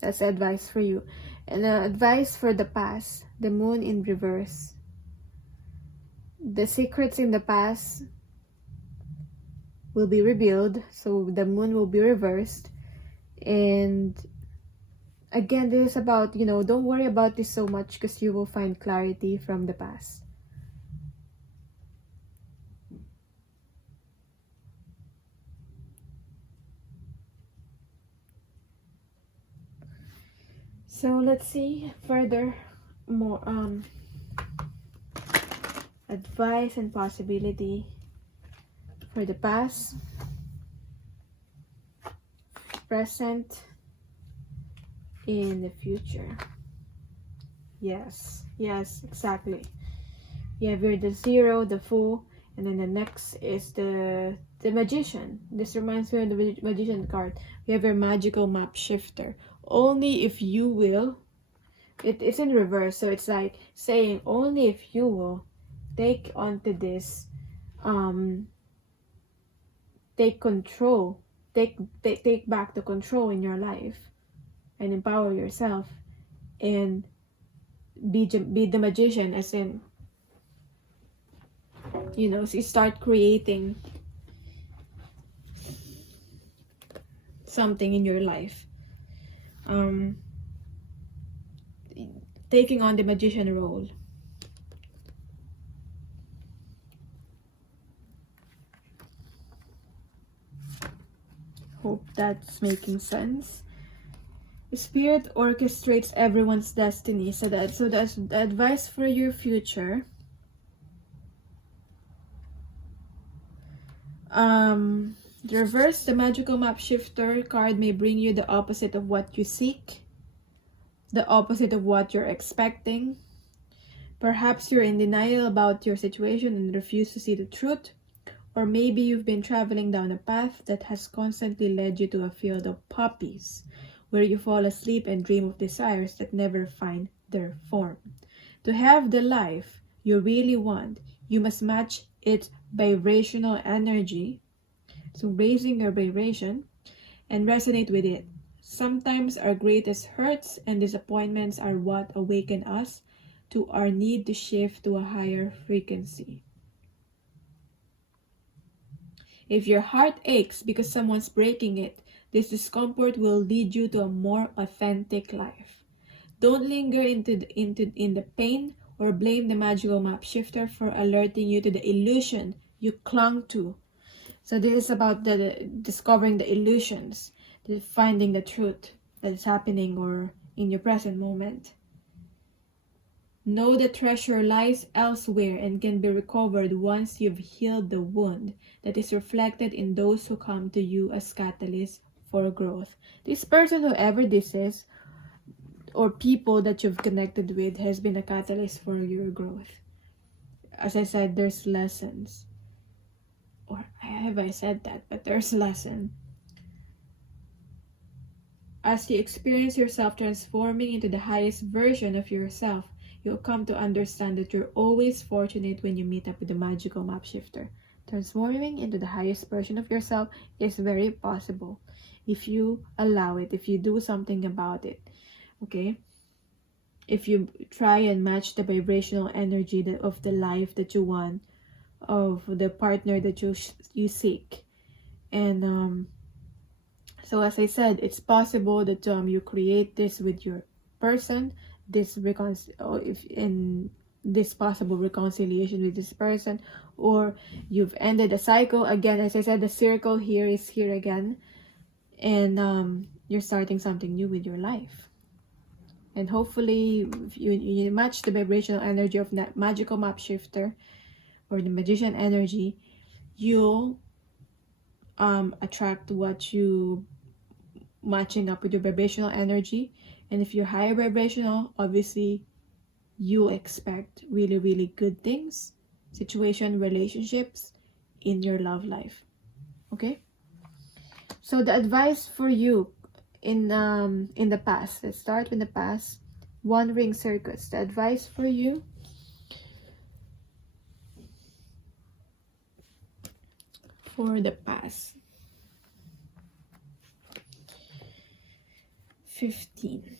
That's advice for you. And advice for the past, the Moon in reverse. The secrets in the past will be revealed, so the Moon will be reversed. And again, this is about, don't worry about this so much because you will find clarity from the past. So let's see further more advice and possibility for the past, present, in the future. Yes, exactly. You have here the Zero, the Fool, and then the next is the Magician. This reminds me of the Magician card. We have your Magical Map Shifter. Only if you will, it's in reverse, so it's like saying only if you will take onto this, take control, take back the control in your life and empower yourself and be the magician, as in, so you start creating something in your life, taking on the magician role. Hope that's making sense. Spirit orchestrates everyone's destiny. So that's the advice for your future. The reverse, the Magical Map Shifter card may bring you the opposite of what you seek, the opposite of what you're expecting. Perhaps you're in denial about your situation and refuse to see the truth. Or maybe you've been traveling down a path that has constantly led you to a field of poppies, where you fall asleep and dream of desires that never find their form. To have the life you really want, you must match its vibrational energy, so raising your vibration, and resonate with it. Sometimes our greatest hurts and disappointments are what awaken us to our need to shift to a higher frequency. If your heart aches because someone's breaking it, this discomfort will lead you to a more authentic life. Don't linger in the pain or blame the Magical Map Shifter for alerting you to the illusion you clung to. So this is about discovering the illusions, finding the truth that is happening or in your present moment. Know the treasure lies elsewhere and can be recovered once you've healed the wound that is reflected in those who come to you as catalysts for growth. This person, whoever this is, or people that you've connected with, has been a catalyst for your growth. as I said, there's lessons. Or have I said that? But there's lesson. As you experience yourself transforming into the highest version of yourself, you'll come to understand that you're always fortunate when you meet up with the magical map shifter. Transforming into the highest version of yourself is very possible if you allow it, if you do something about it. Okay? If you try and match the vibrational energy of the life that you want, of the partner that you seek. And so as I said, it's possible that you create this with your person, this possible reconciliation with this person, or you've ended a cycle. Again, as I said, the circle here is here again, and you're starting something new with your life. And hopefully, if you match the vibrational energy of that magical map shifter or the magician energy, you'll attract what you matching up with your vibrational energy. And if you're higher vibrational, obviously you expect really, really good things, situation, relationships in your love life. Okay? So the advice for you in the past, let's start with the past. Wandering circuits. The advice for you for the past. 15.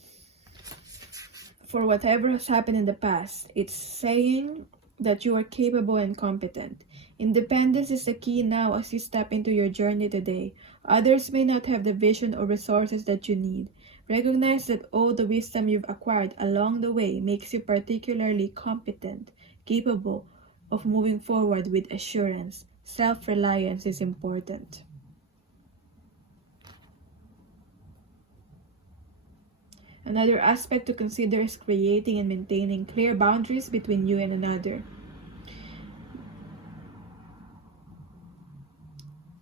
For whatever has happened in the past, it's saying that you are capable and competent. Independence is the key now as you step into your journey today. Others may not have the vision or resources that you need. Recognize that all the wisdom you've acquired along the way makes you particularly competent, capable of moving forward with assurance. Self-reliance is important. Another aspect to consider is creating and maintaining clear boundaries between you and another.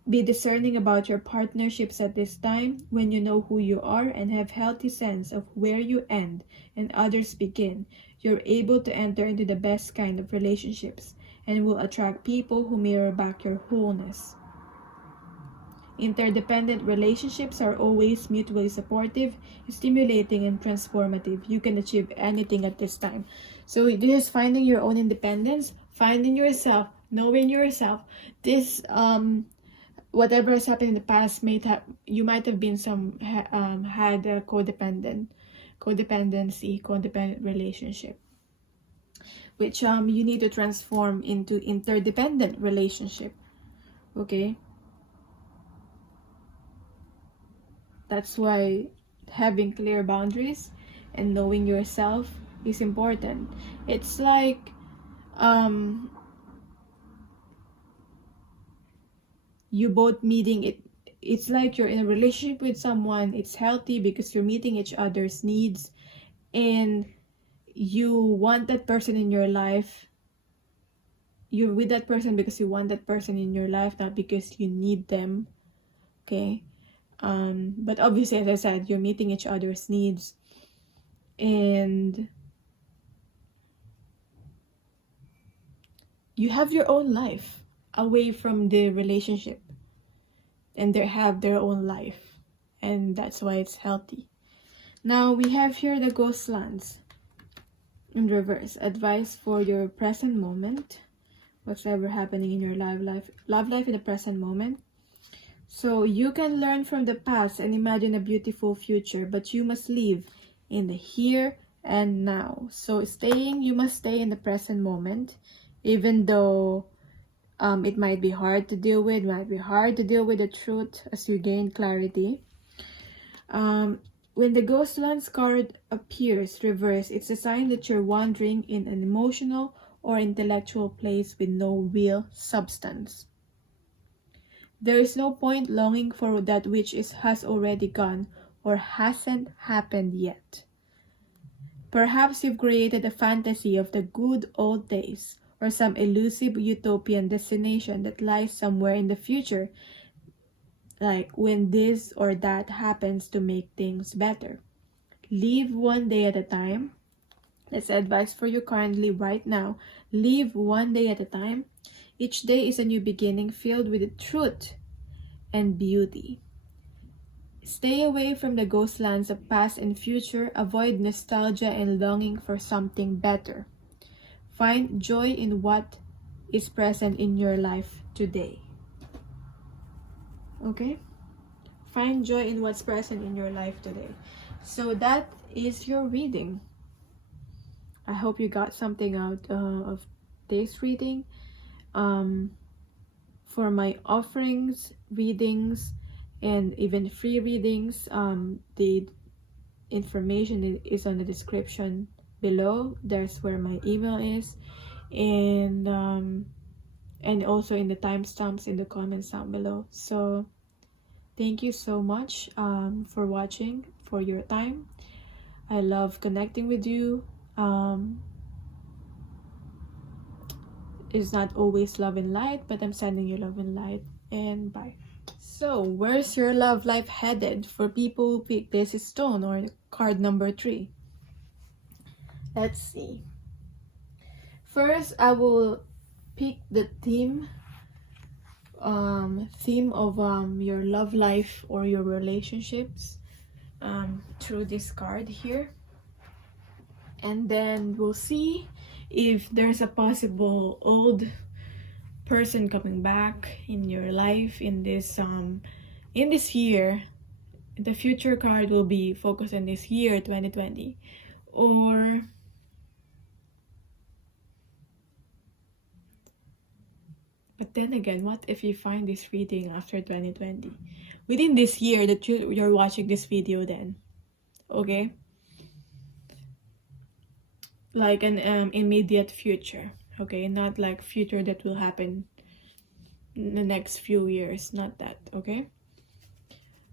Be discerning about your partnerships at this time. When you know who you are and have healthy sense of where you end and others begin, you're able to enter into the best kind of relationships and will attract people who mirror back your wholeness. Interdependent relationships are always mutually supportive, stimulating, and transformative. You can achieve anything at this time. So this is finding your own independence, finding yourself, knowing yourself. This whatever has happened in the past you might have been had a codependent relationship, which you need to transform into interdependent relationship. Okay. That's why having clear boundaries and knowing yourself is important. It's like you both meeting it. It's like you're in a relationship with someone. It's healthy because you're meeting each other's needs and you want that person in your life. You're with that person because you want that person in your life, not because you need them. Okay. But obviously, as I said, you're meeting each other's needs and you have your own life away from the relationship, and they have their own life, and that's why it's healthy. Now we have here the ghost lands in reverse. Advice for your present moment, what's ever happening in your love life in the present moment. So you can learn from the past and imagine a beautiful future, but you must live in the here and now. So you must stay in the present moment, even though it might be hard to deal with, the truth as you gain clarity. When the ghost lands card appears reverse, it's a sign that you're wandering in an emotional or intellectual place with no real substance. There is no point longing for that which has already gone or hasn't happened yet. Perhaps you've created a fantasy of the good old days or some elusive utopian destination that lies somewhere in the future, like when this or that happens to make things better. Live one day at a time. That's advice for you currently right now. Live one day at a time. Each day is a new beginning filled with the truth and beauty. Stay away from the ghost lands of past and future. Avoid nostalgia and longing for something better. Find joy in what is present in your life today. Okay? Find joy in what's present in your life today. So that is your reading. I hope you got something out of this reading. For my offerings, readings, and even free readings, the information is on the description below. There's where my email is, and also in the timestamps in the comments down below. So thank you so much for watching, for your time. I love connecting with you. It's not always love and light, but I'm sending you love and light, and bye. So where's your love life headed for people who pick this stone or card number 3? Let's see. First, I will pick the theme of your love life or your relationships through this card here, and then we'll see if there's a possible old person coming back in your life in this year. The future card will be focused on this year 2020, or but then again, what if you find this reading after 2020, within this year that you're watching this video then? Okay, like an immediate future, okay, not like future that will happen in the next few years, not that. Okay,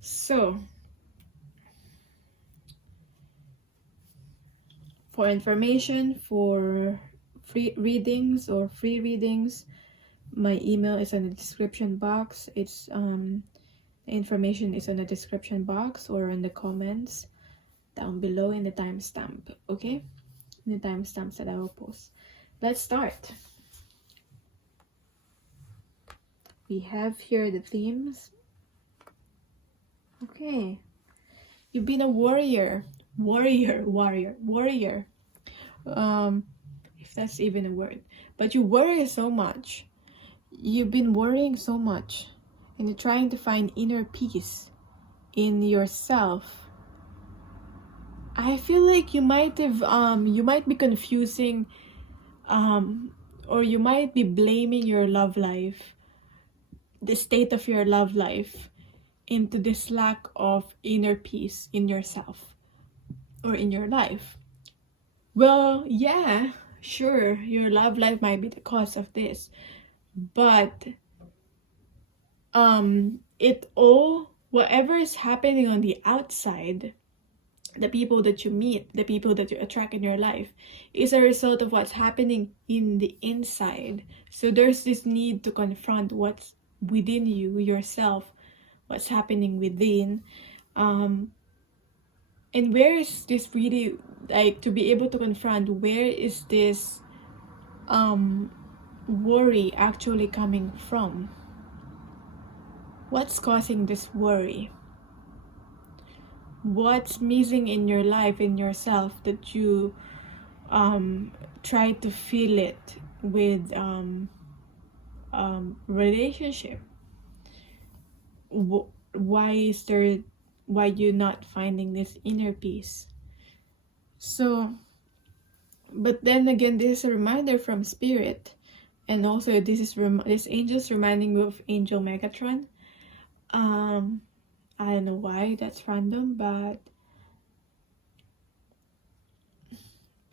so for information, for free readings, my email is in the description box. It's the information is in the description box or in the comments down below in the timestamp. Okay, the timestamps that I will post. Let's start. We have here the themes. Okay, you've been a warrior. If that's even a word, but you worry so much. You've been worrying so much, and you're trying to find inner peace in yourself. I feel like you might be confusing, or you might be blaming your love life, the state of your love life, into this lack of inner peace in yourself or in your life. Well, yeah, sure, your love life might be the cause of this, but whatever is happening on the outside, the people that you meet, the people that you attract in your life, is a result of what's happening in the inside. So there's this need to confront what's within you, yourself, what's happening within, and where is this really, like, to be able to confront where is this worry actually coming from? What's causing this worry? What's missing in your life, in yourself, that you try to fill it with relationship? Why you're not finding this inner peace? So, but then again, this is a reminder from Spirit, and also this angel's reminding me of Angel Megatron. I don't know why that's random, but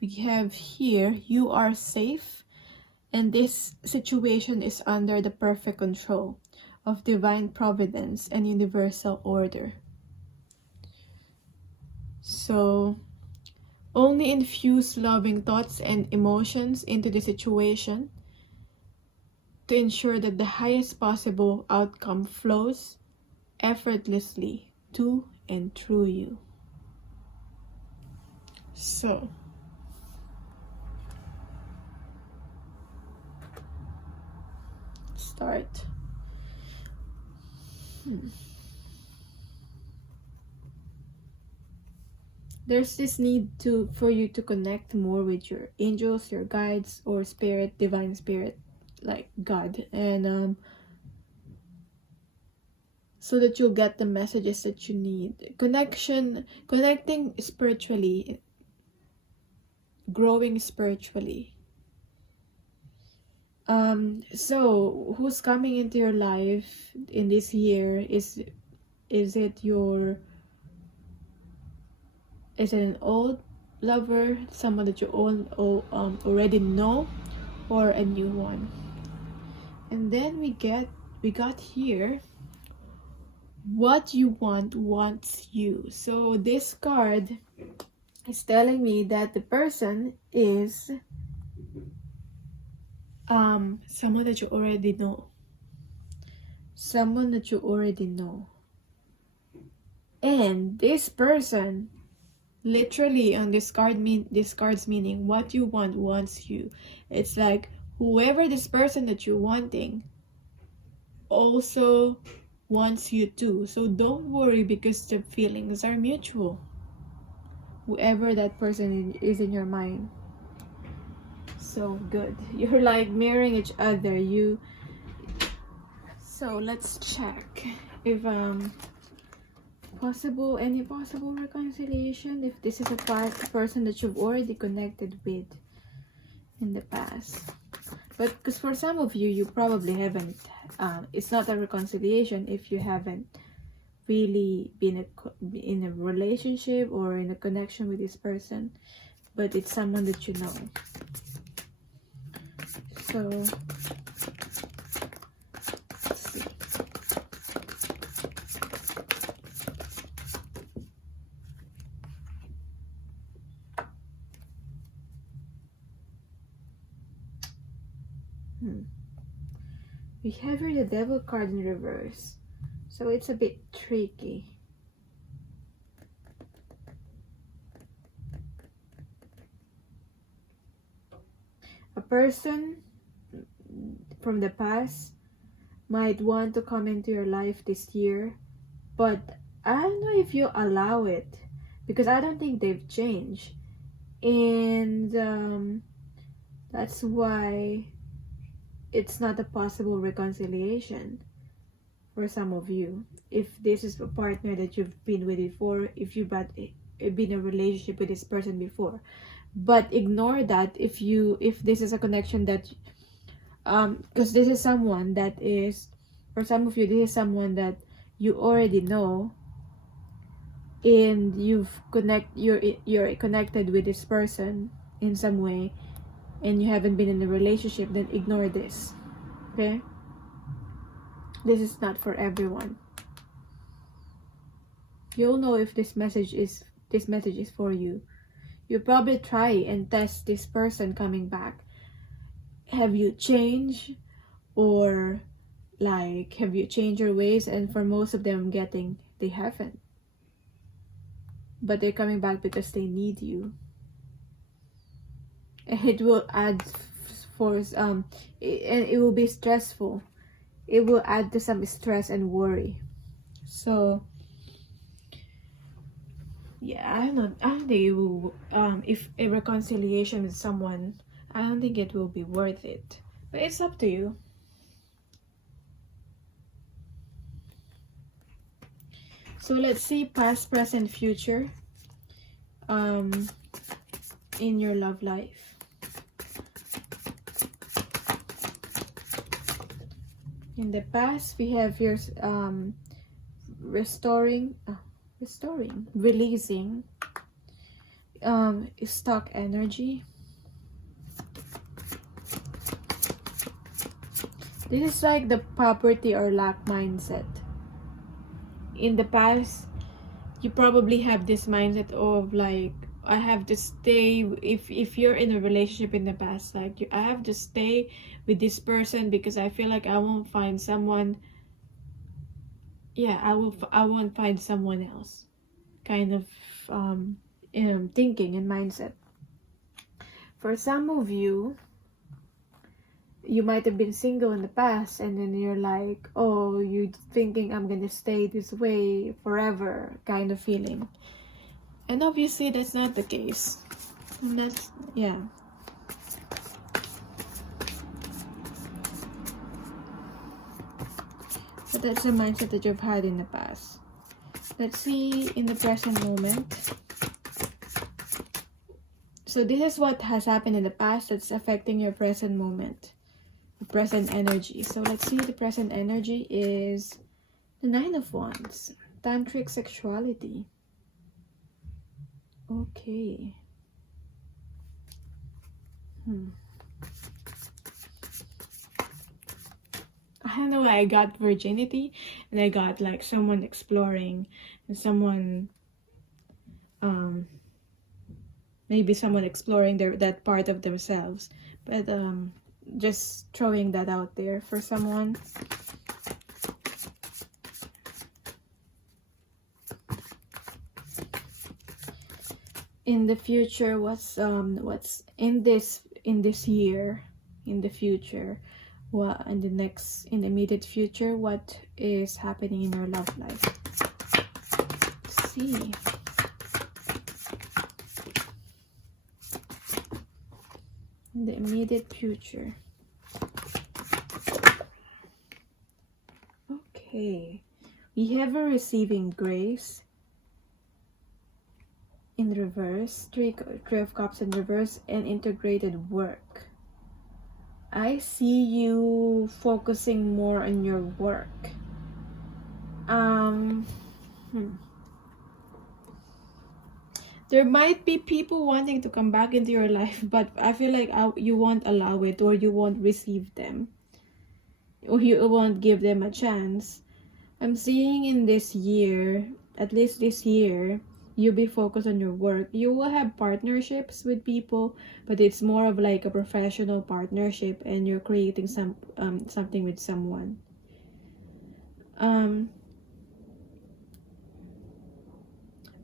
we have here, you are safe, and this situation is under the perfect control of divine providence and universal order. So only infuse loving thoughts and emotions into the situation to ensure that the highest possible outcome flows effortlessly to and through you. So start. There's this need for you to connect more with your angels, your guides, or spirit, divine spirit, like God, and so that you'll get the messages that you need. Connecting spiritually, growing spiritually. So who's coming into your life in this year? Is it an old lover, someone that you already know, or a new one? And then we got here, what you want wants you. So this card is telling me that the person is someone that you already know. Someone that you already know. And this person, literally on this card's meaning, what you want wants you. It's like whoever this person that you're wanting also wants you too. So don't worry, because the feelings are mutual. Whoever that person is in your mind. So good. You're like mirroring each other. So let's check if any possible reconciliation, if this is a person that you've already connected with in the past. But because for some of you, you probably haven't, it's not a reconciliation if you haven't really been in a relationship or in a connection with this person, but it's someone that you know. So let's see. We have here the Devil card in reverse, so it's a bit tricky. A person from the past might want to come into your life this year, but I don't know if you allow it, because I don't think they've changed, and that's why it's not a possible reconciliation for some of you. If this is a partner that you've been with before, if you've been in a relationship with this person before, but ignore that if this is a connection that because this is someone that is, for some of you, this is someone that you already know, and you're connected with this person in some way, and you haven't been in a relationship, then ignore this. Okay, this is not for everyone. You'll know if this message is for you. You probably try and test this person coming back. Have you changed, or like have you changed your ways? And for most of them, I'm getting they haven't, but they're coming back because they need you. And it will add force, and it will be stressful. It will add to some stress and worry. So yeah, I don't think it will, if a reconciliation with someone, I don't think it will be worth it, but it's up to you. So let's see past, present, future in your love life. In the past, we have your restoring, releasing, stuck energy. This is like the poverty or lack mindset. In the past, you probably have this mindset of like, I have to stay, if you're in a relationship in the past, like I have to stay with this person because I feel like I won't find someone. Yeah, I won't find someone else, kind of thinking and mindset. For some of you, you might have been single in the past, and then you're like, oh, you thinking I'm gonna stay this way forever kind of feeling. And obviously that's not the case. And that's, yeah. But that's the mindset that you've had in the past. Let's see in the present moment. So this is what has happened in the past that's affecting your present moment. The present energy. So let's see, the present energy is the 9 of Wands. Tantric sexuality. Okay. I don't know why I got virginity and I got like someone exploring and someone maybe someone exploring that part of themselves, but just throwing that out there for someone. In the future, what's in this year, in the future, what in the immediate future, what is happening in your love life? Let's see. In the immediate future. Okay, we have a receiving grace in reverse, three of cups in reverse, and integrated work. I see you focusing more on your work. There might be people wanting to come back into your life, but I feel like you won't allow it, or you won't receive them, or you won't give them a chance. I'm seeing in this year, at least this year, you'll be focused on your work. You will have partnerships with people, but it's more of like a professional partnership, and you're creating something with someone.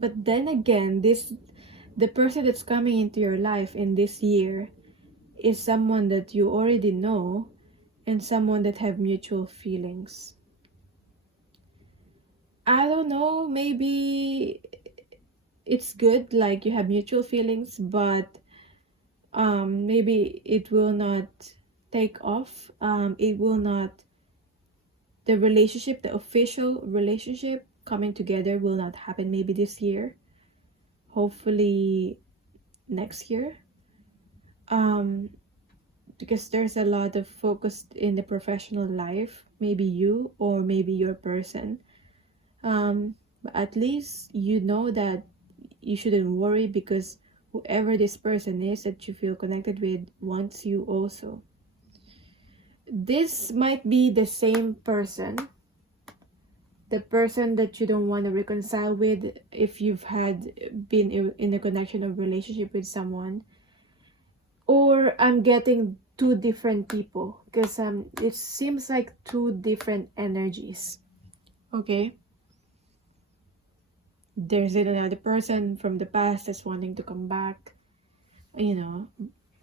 But then again, the person that's coming into your life in this year is someone that you already know, and someone that have mutual feelings. I don't know, maybe it's good, like you have mutual feelings, but maybe it will not take off. It will not, the relationship, the official relationship coming together will not happen maybe this year. Hopefully next year. Because there's a lot of focus in the professional life, maybe you or maybe your person. But at least you know that you shouldn't worry, because whoever this person is that you feel connected with wants you also. This might be the same person, the person that you don't want to reconcile with if you've been in a connection or relationship with someone. Or I'm getting two different people, because it seems like two different energies. Okay, there's another person from the past that's wanting to come back,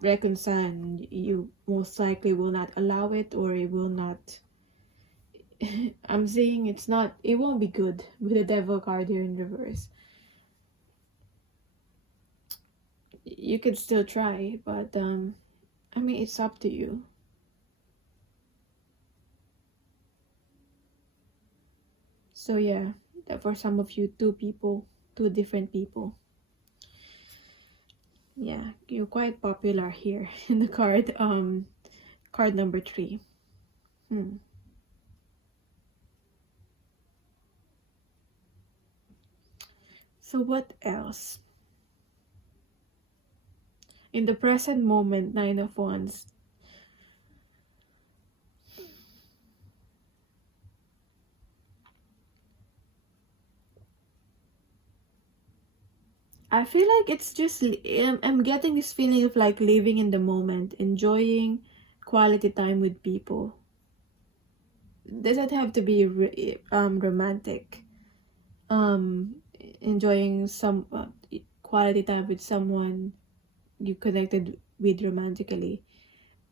reconcile. You most likely will not allow it, or it will not. I'm saying it won't be good with the Devil card here in reverse. You could still try, but it's up to you. So yeah, for some of you, two different people. Yeah, you're quite popular here in the card number 3. So what else? In the present moment, 9 of Wands. I feel like it's just, I'm getting this feeling of like living in the moment, enjoying quality time with people. Doesn't have to be romantic. Enjoying some quality time with someone you connected with romantically.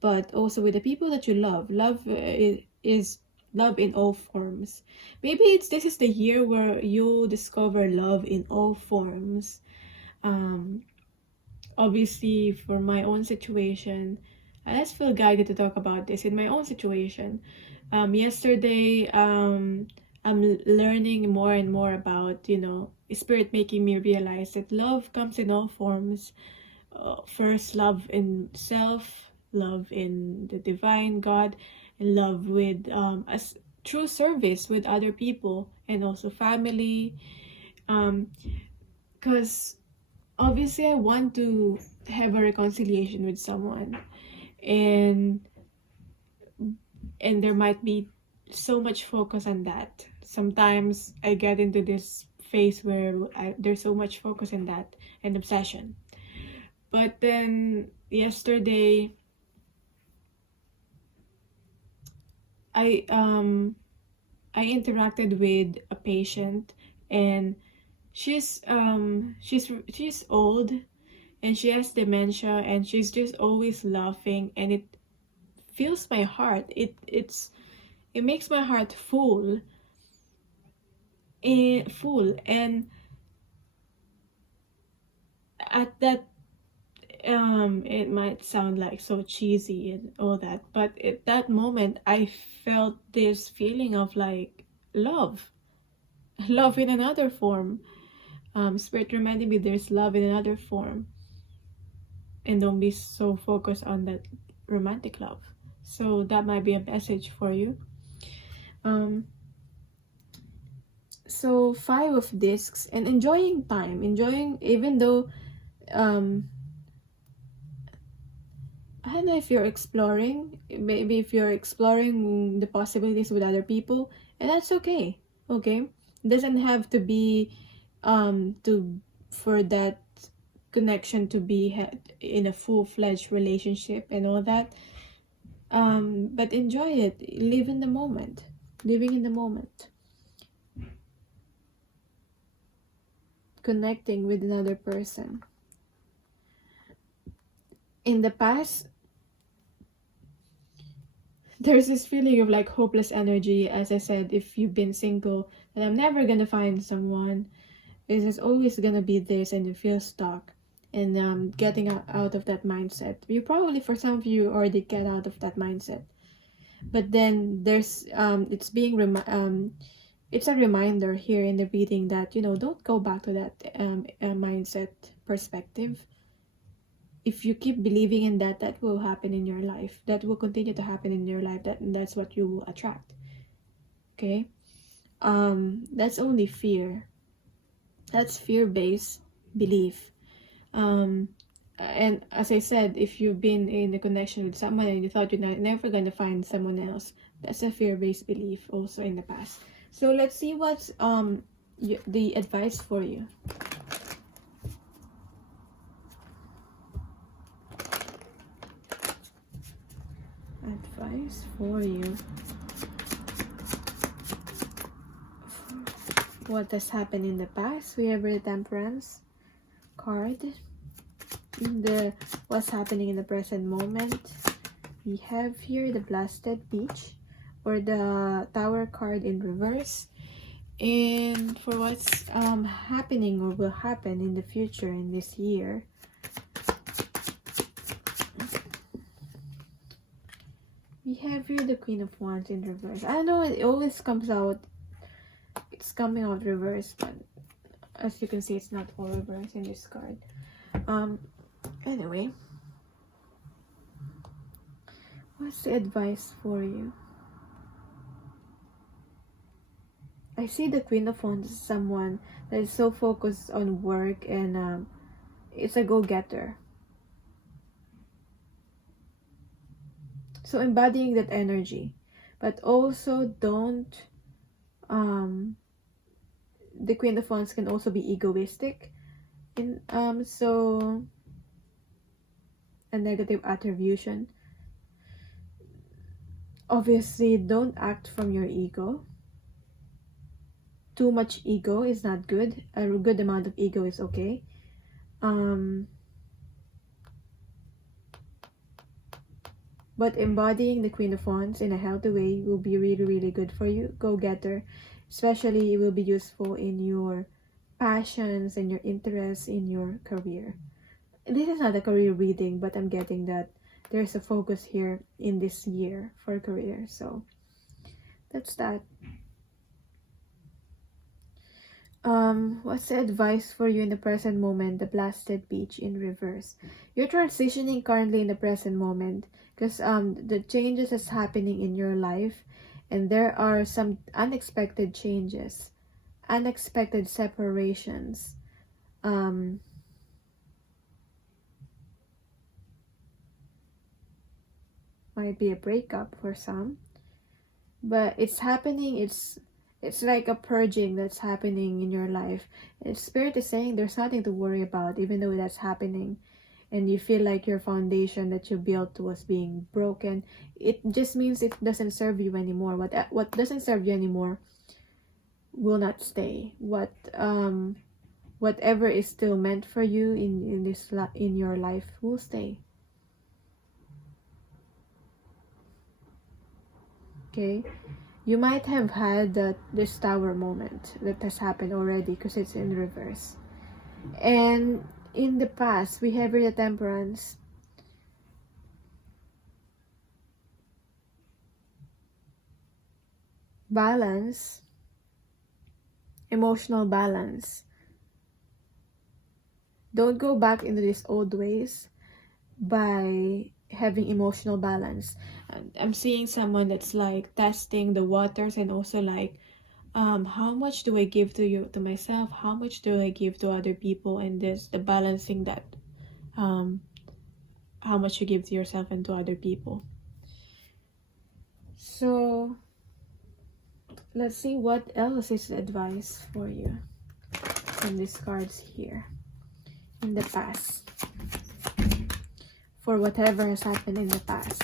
but also with the people that you love. Love is love in all forms. Maybe this is the year where you discover love in all forms. Um, Obviously, for my own situation, I just feel guided to talk about this in my own situation. Yesterday, I'm learning more and more about, spirit making me realize that love comes in all forms. First, love in self, love in the divine God, and love with as true service with other people and also family. Because obviously I want to have a reconciliation with someone, and there might be so much focus on that. Sometimes I get into this phase where there's so much focus on that and obsession. But then yesterday I interacted with a patient, and she's old, and she has dementia, and she's just always laughing, and it fills my heart. It makes my heart full. And at that, it might sound like so cheesy and all that, but at that moment I felt this feeling of like love in another form. Spirit reminded me there's love in another form, and don't be so focused on that romantic love. So that might be a message for you. So 5 of discs, and enjoying even though I don't know if you're exploring, maybe if you're exploring the possibilities with other people, and that's okay. Okay, it doesn't have to be to for that connection to be in a full-fledged relationship and all that. But enjoy it. Live in the moment. Living in the moment. Connecting with another person. In the past, there's this feeling of like hopeless energy. As I said, if you've been single, that I'm never gonna find someone. There's always gonna be this, and you feel stuck. And getting out of that mindset. You probably, for some of you, already get out of that mindset. But then there's it's it's a reminder here in the reading that don't go back to that mindset perspective. If you keep believing in that, that will happen in your life. That will continue to happen in your life. That's what you will attract. Okay, that's only fear. That's fear-based belief. And as I said, if you've been in a connection with someone and you thought you're never gonna find someone else, that's a fear-based belief also in the past. So let's see what's the advice for you. Advice for you. What has happened in the past? We have the Temperance card. What's happening in the present moment. We have here the Blasted Beach, or the Tower card in reverse. And for what's happening or will happen in the future in this year. We have here the Queen of Wands in reverse. I know it always comes out. It's coming out reverse, but as you can see, it's not all reverse in this card. Anyway, what's the advice for you? I see the Queen of Wands as someone that is so focused on work, and it's a go-getter. So embodying that energy, but also don't. The Queen of Wands can also be egoistic, so a negative attribution. Obviously, don't act from your ego. Too much ego is not good. A good amount of ego is okay. But embodying the Queen of Wands in a healthy way will be really, really good for you. Go getter. Especially, it will be useful in your passions and your interests in your career. This is not a career reading, but I'm getting that there's a focus here in this year for career. So that's that. What's the advice for you in the present moment? The blasted beach in reverse. You're transitioning currently in the present moment because the changes that's happening in your life, and there are some unexpected changes, unexpected separations. Might be a breakup for some, but it's happening. It's like a purging that's happening in your life. And Spirit is saying there's nothing to worry about, even though that's happening, and you feel like your foundation that you built was being broken. It just means it doesn't serve you anymore. What doesn't serve you anymore will not stay. Whatever is still meant for you in your life will stay. Okay. You might have had this tower moment that has happened already because it's in reverse. And in the past, we have the Temperance. Balance. Emotional balance. Don't go back into these old ways by having emotional balance. I'm seeing someone that's like testing the waters, and also like how much do I give to myself, how much do I give to other people, and there's the balancing that how much you give to yourself and to other people. So let's see what else is advice for you from these cards here in the past. For whatever has happened in the past.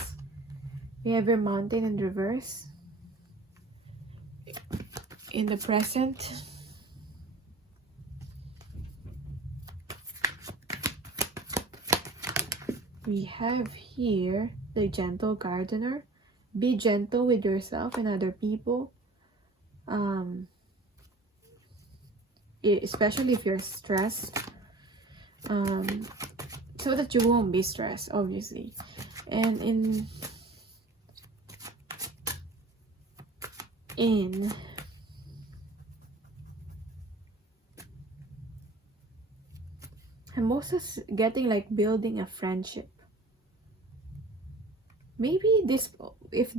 We have your Mountain in reverse. In the present. We have here the Gentle Gardener. Be gentle with yourself and other people. Especially if you're stressed. So that you won't be stressed, obviously. And I'm also getting like building a friendship. Maybe if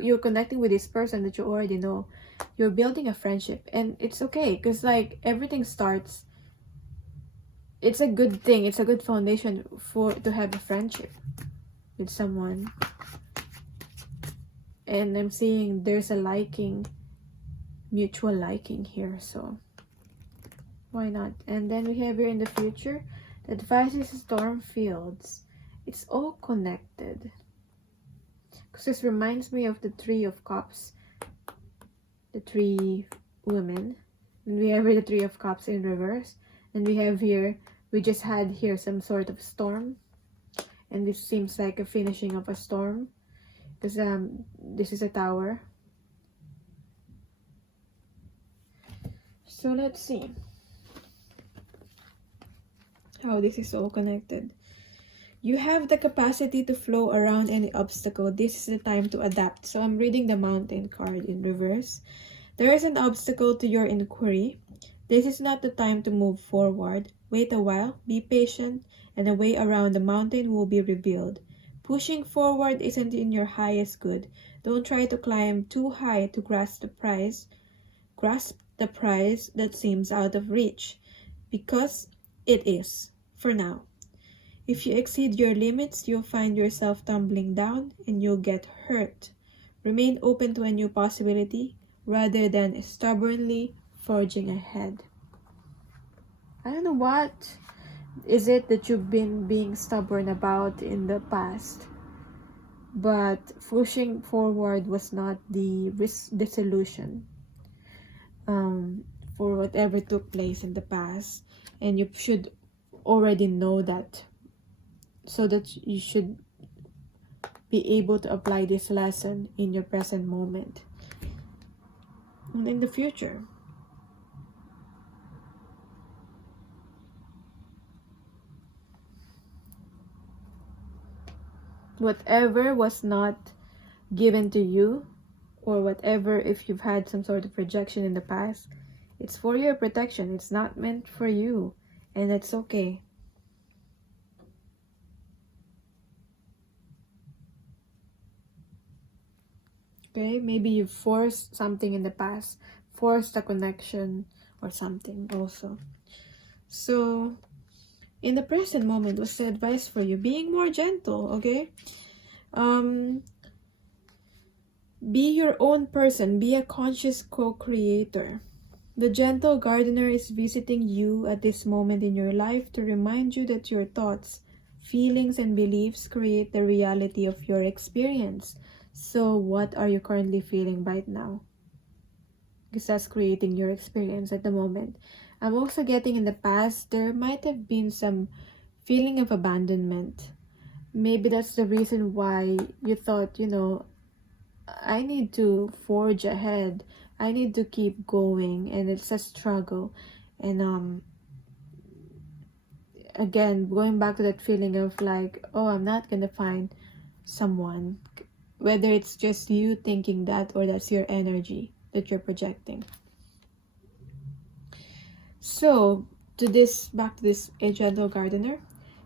you're connecting with this person that you already know, you're building a friendship, and it's okay because like everything starts. It's a good thing. It's a good foundation to have a friendship with someone. And I'm seeing there's a liking, mutual liking here, so why not? And then we have here in the future, the advice is storm fields. It's all connected. Because this reminds me of the Three of Cups, the three women. And we have here the Three of Cups in reverse. And we have here, we just had here some sort of storm. And this seems like a finishing of a storm. Because this is a tower. So let's see how this is all connected. You have the capacity to flow around any obstacle. This is the time to adapt. So I'm reading the Mountain card in reverse. There is an obstacle to your inquiry. This is not the time to move forward. Wait a while, be patient, and a way around the mountain will be revealed. Pushing forward isn't in your highest good. Don't try to climb too high to grasp the prize that seems out of reach, because it is, for now. If you exceed your limits, you'll find yourself tumbling down and you'll get hurt. Remain open to a new possibility rather than stubbornly forging ahead. I don't know what is it that you've been being stubborn about in the past, but pushing forward was not the solution for whatever took place in the past, and you should already know that, so that you should be able to apply this lesson in your present moment and in the future. Whatever was not given to you, or whatever, if you've had some sort of rejection in the past, it's for your protection. It's not meant for you, and it's okay. Okay, maybe you forced something in the past, forced a connection or something also. So in the present moment, what's the advice for you? Being more gentle, okay? Be your own person. Be a conscious co-creator. The gentle gardener is visiting you at this moment in your life to remind you that your thoughts, feelings, and beliefs create the reality of your experience. So what are you currently feeling right now? Because that's creating your experience at the moment. I'm also getting in the past, there might have been some feeling of abandonment. Maybe that's the reason why you thought, I need to forge ahead. I need to keep going, and it's a struggle. And again, going back to that feeling of like, oh, I'm not gonna find someone. Whether it's just you thinking that, or that's your energy that you're projecting. So, back to this gentle gardener.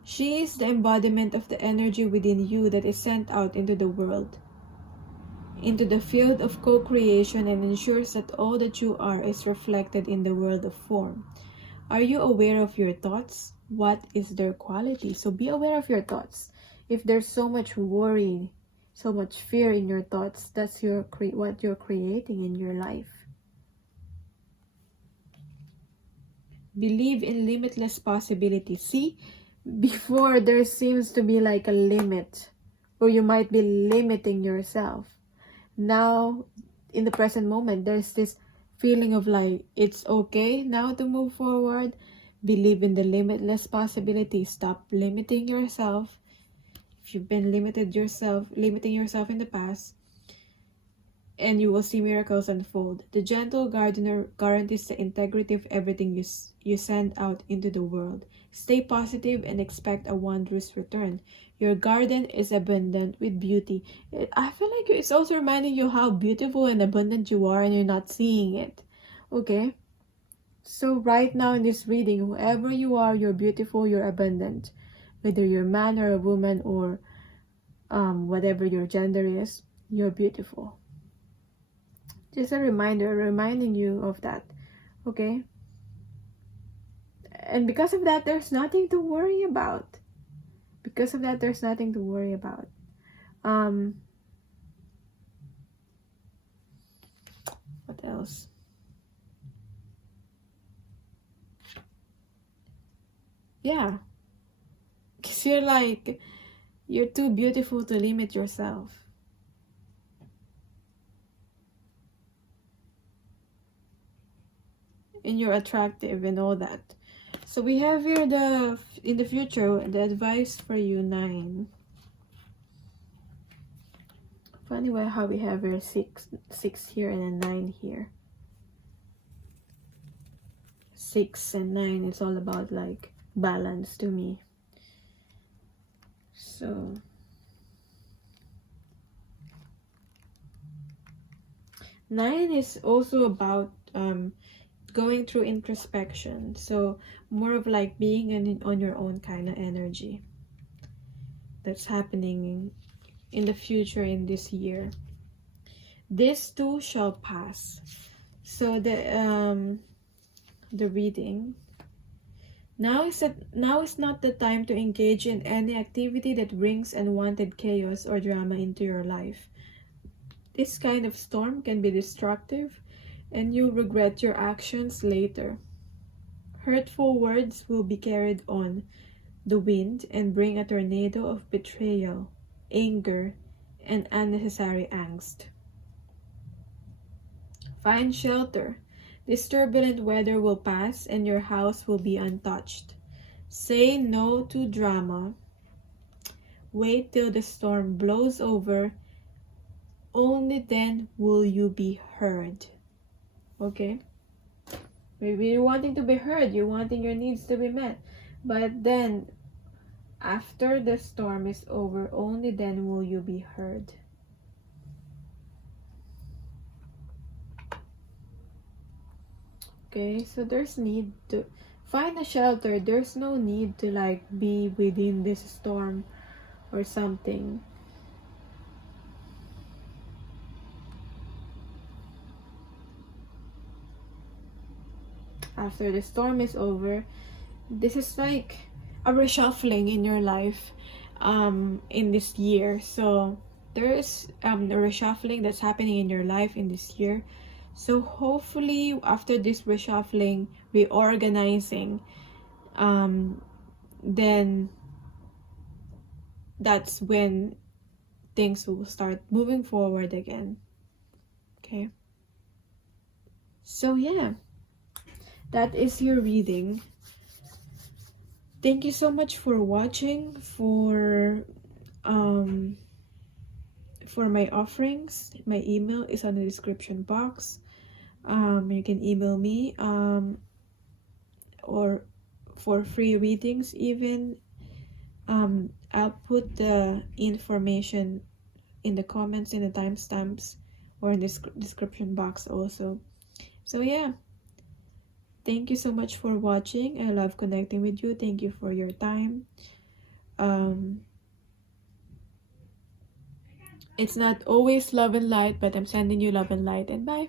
She is the embodiment of the energy within you that is sent out into the world, into the field of co-creation, and ensures that all that you are is reflected in the world of form. Are you aware of your thoughts? What is their quality? So be aware of your thoughts. If there's so much worry, so much fear in your thoughts, that's what you're creating in your life. Believe in limitless possibilities. See, before there seems to be like a limit, or you might be limiting yourself. Now, in the present moment, there's this feeling of like, it's okay now to move forward. Believe in the limitless possibilities. Stop limiting yourself. If you've been limiting yourself in the past, and you will see miracles unfold. The gentle gardener guarantees the integrity of everything you send out into the world. Stay positive and expect a wondrous return. Your garden is abundant with beauty. I feel like it's also reminding you how beautiful and abundant you are, and you're not seeing it. Okay? So right now in this reading, whoever you are, you're beautiful, you're abundant. Whether you're a man or a woman, or whatever your gender is, you're beautiful. Just a reminder, reminding you of that. Okay? And because of that, there's nothing to worry about. Because of that, there's nothing to worry about. What else? Yeah. Because you're too beautiful to limit yourself. And you're attractive and all that. So we have here in the future, the advice for you, 9. Funny how we have here 6 here and a 9 here. 6 and 9, it's all about like balance to me. So nine is also about going through introspection. So more of like being on your own kind of energy that's happening in the future, in this year. This too shall pass. So the reading, now is not the time to engage in any activity that brings unwanted chaos or drama into your life. This kind of storm can be destructive, and you'll regret your actions later. Hurtful words will be carried on the wind and bring a tornado of betrayal, anger, and unnecessary angst. Find shelter. This turbulent weather will pass, and your house will be untouched. Say no to drama. Wait till the storm blows over. Only then will you be heard. Okay? Maybe you're wanting to be heard, you're wanting your needs to be met. But then, after the storm is over, only then will you be heard. Okay, so there's need to find a shelter. There's no need to like be within this storm or something. After the storm is over, this is like a reshuffling in your life in this year. So there's a reshuffling that's happening in your life in this year. So hopefully after this reshuffling, reorganizing, then that's when things will start moving forward again. Okay. So yeah, that is your reading. Thank you so much for watching, for my offerings. My email is on the description box. You can email me or for free readings even. I'll put the information in the comments, in the timestamps, or in the description box also. So yeah, thank you so much for watching. I love connecting with you. Thank you for your time. It's not always love and light, but I'm sending you love and light, and bye.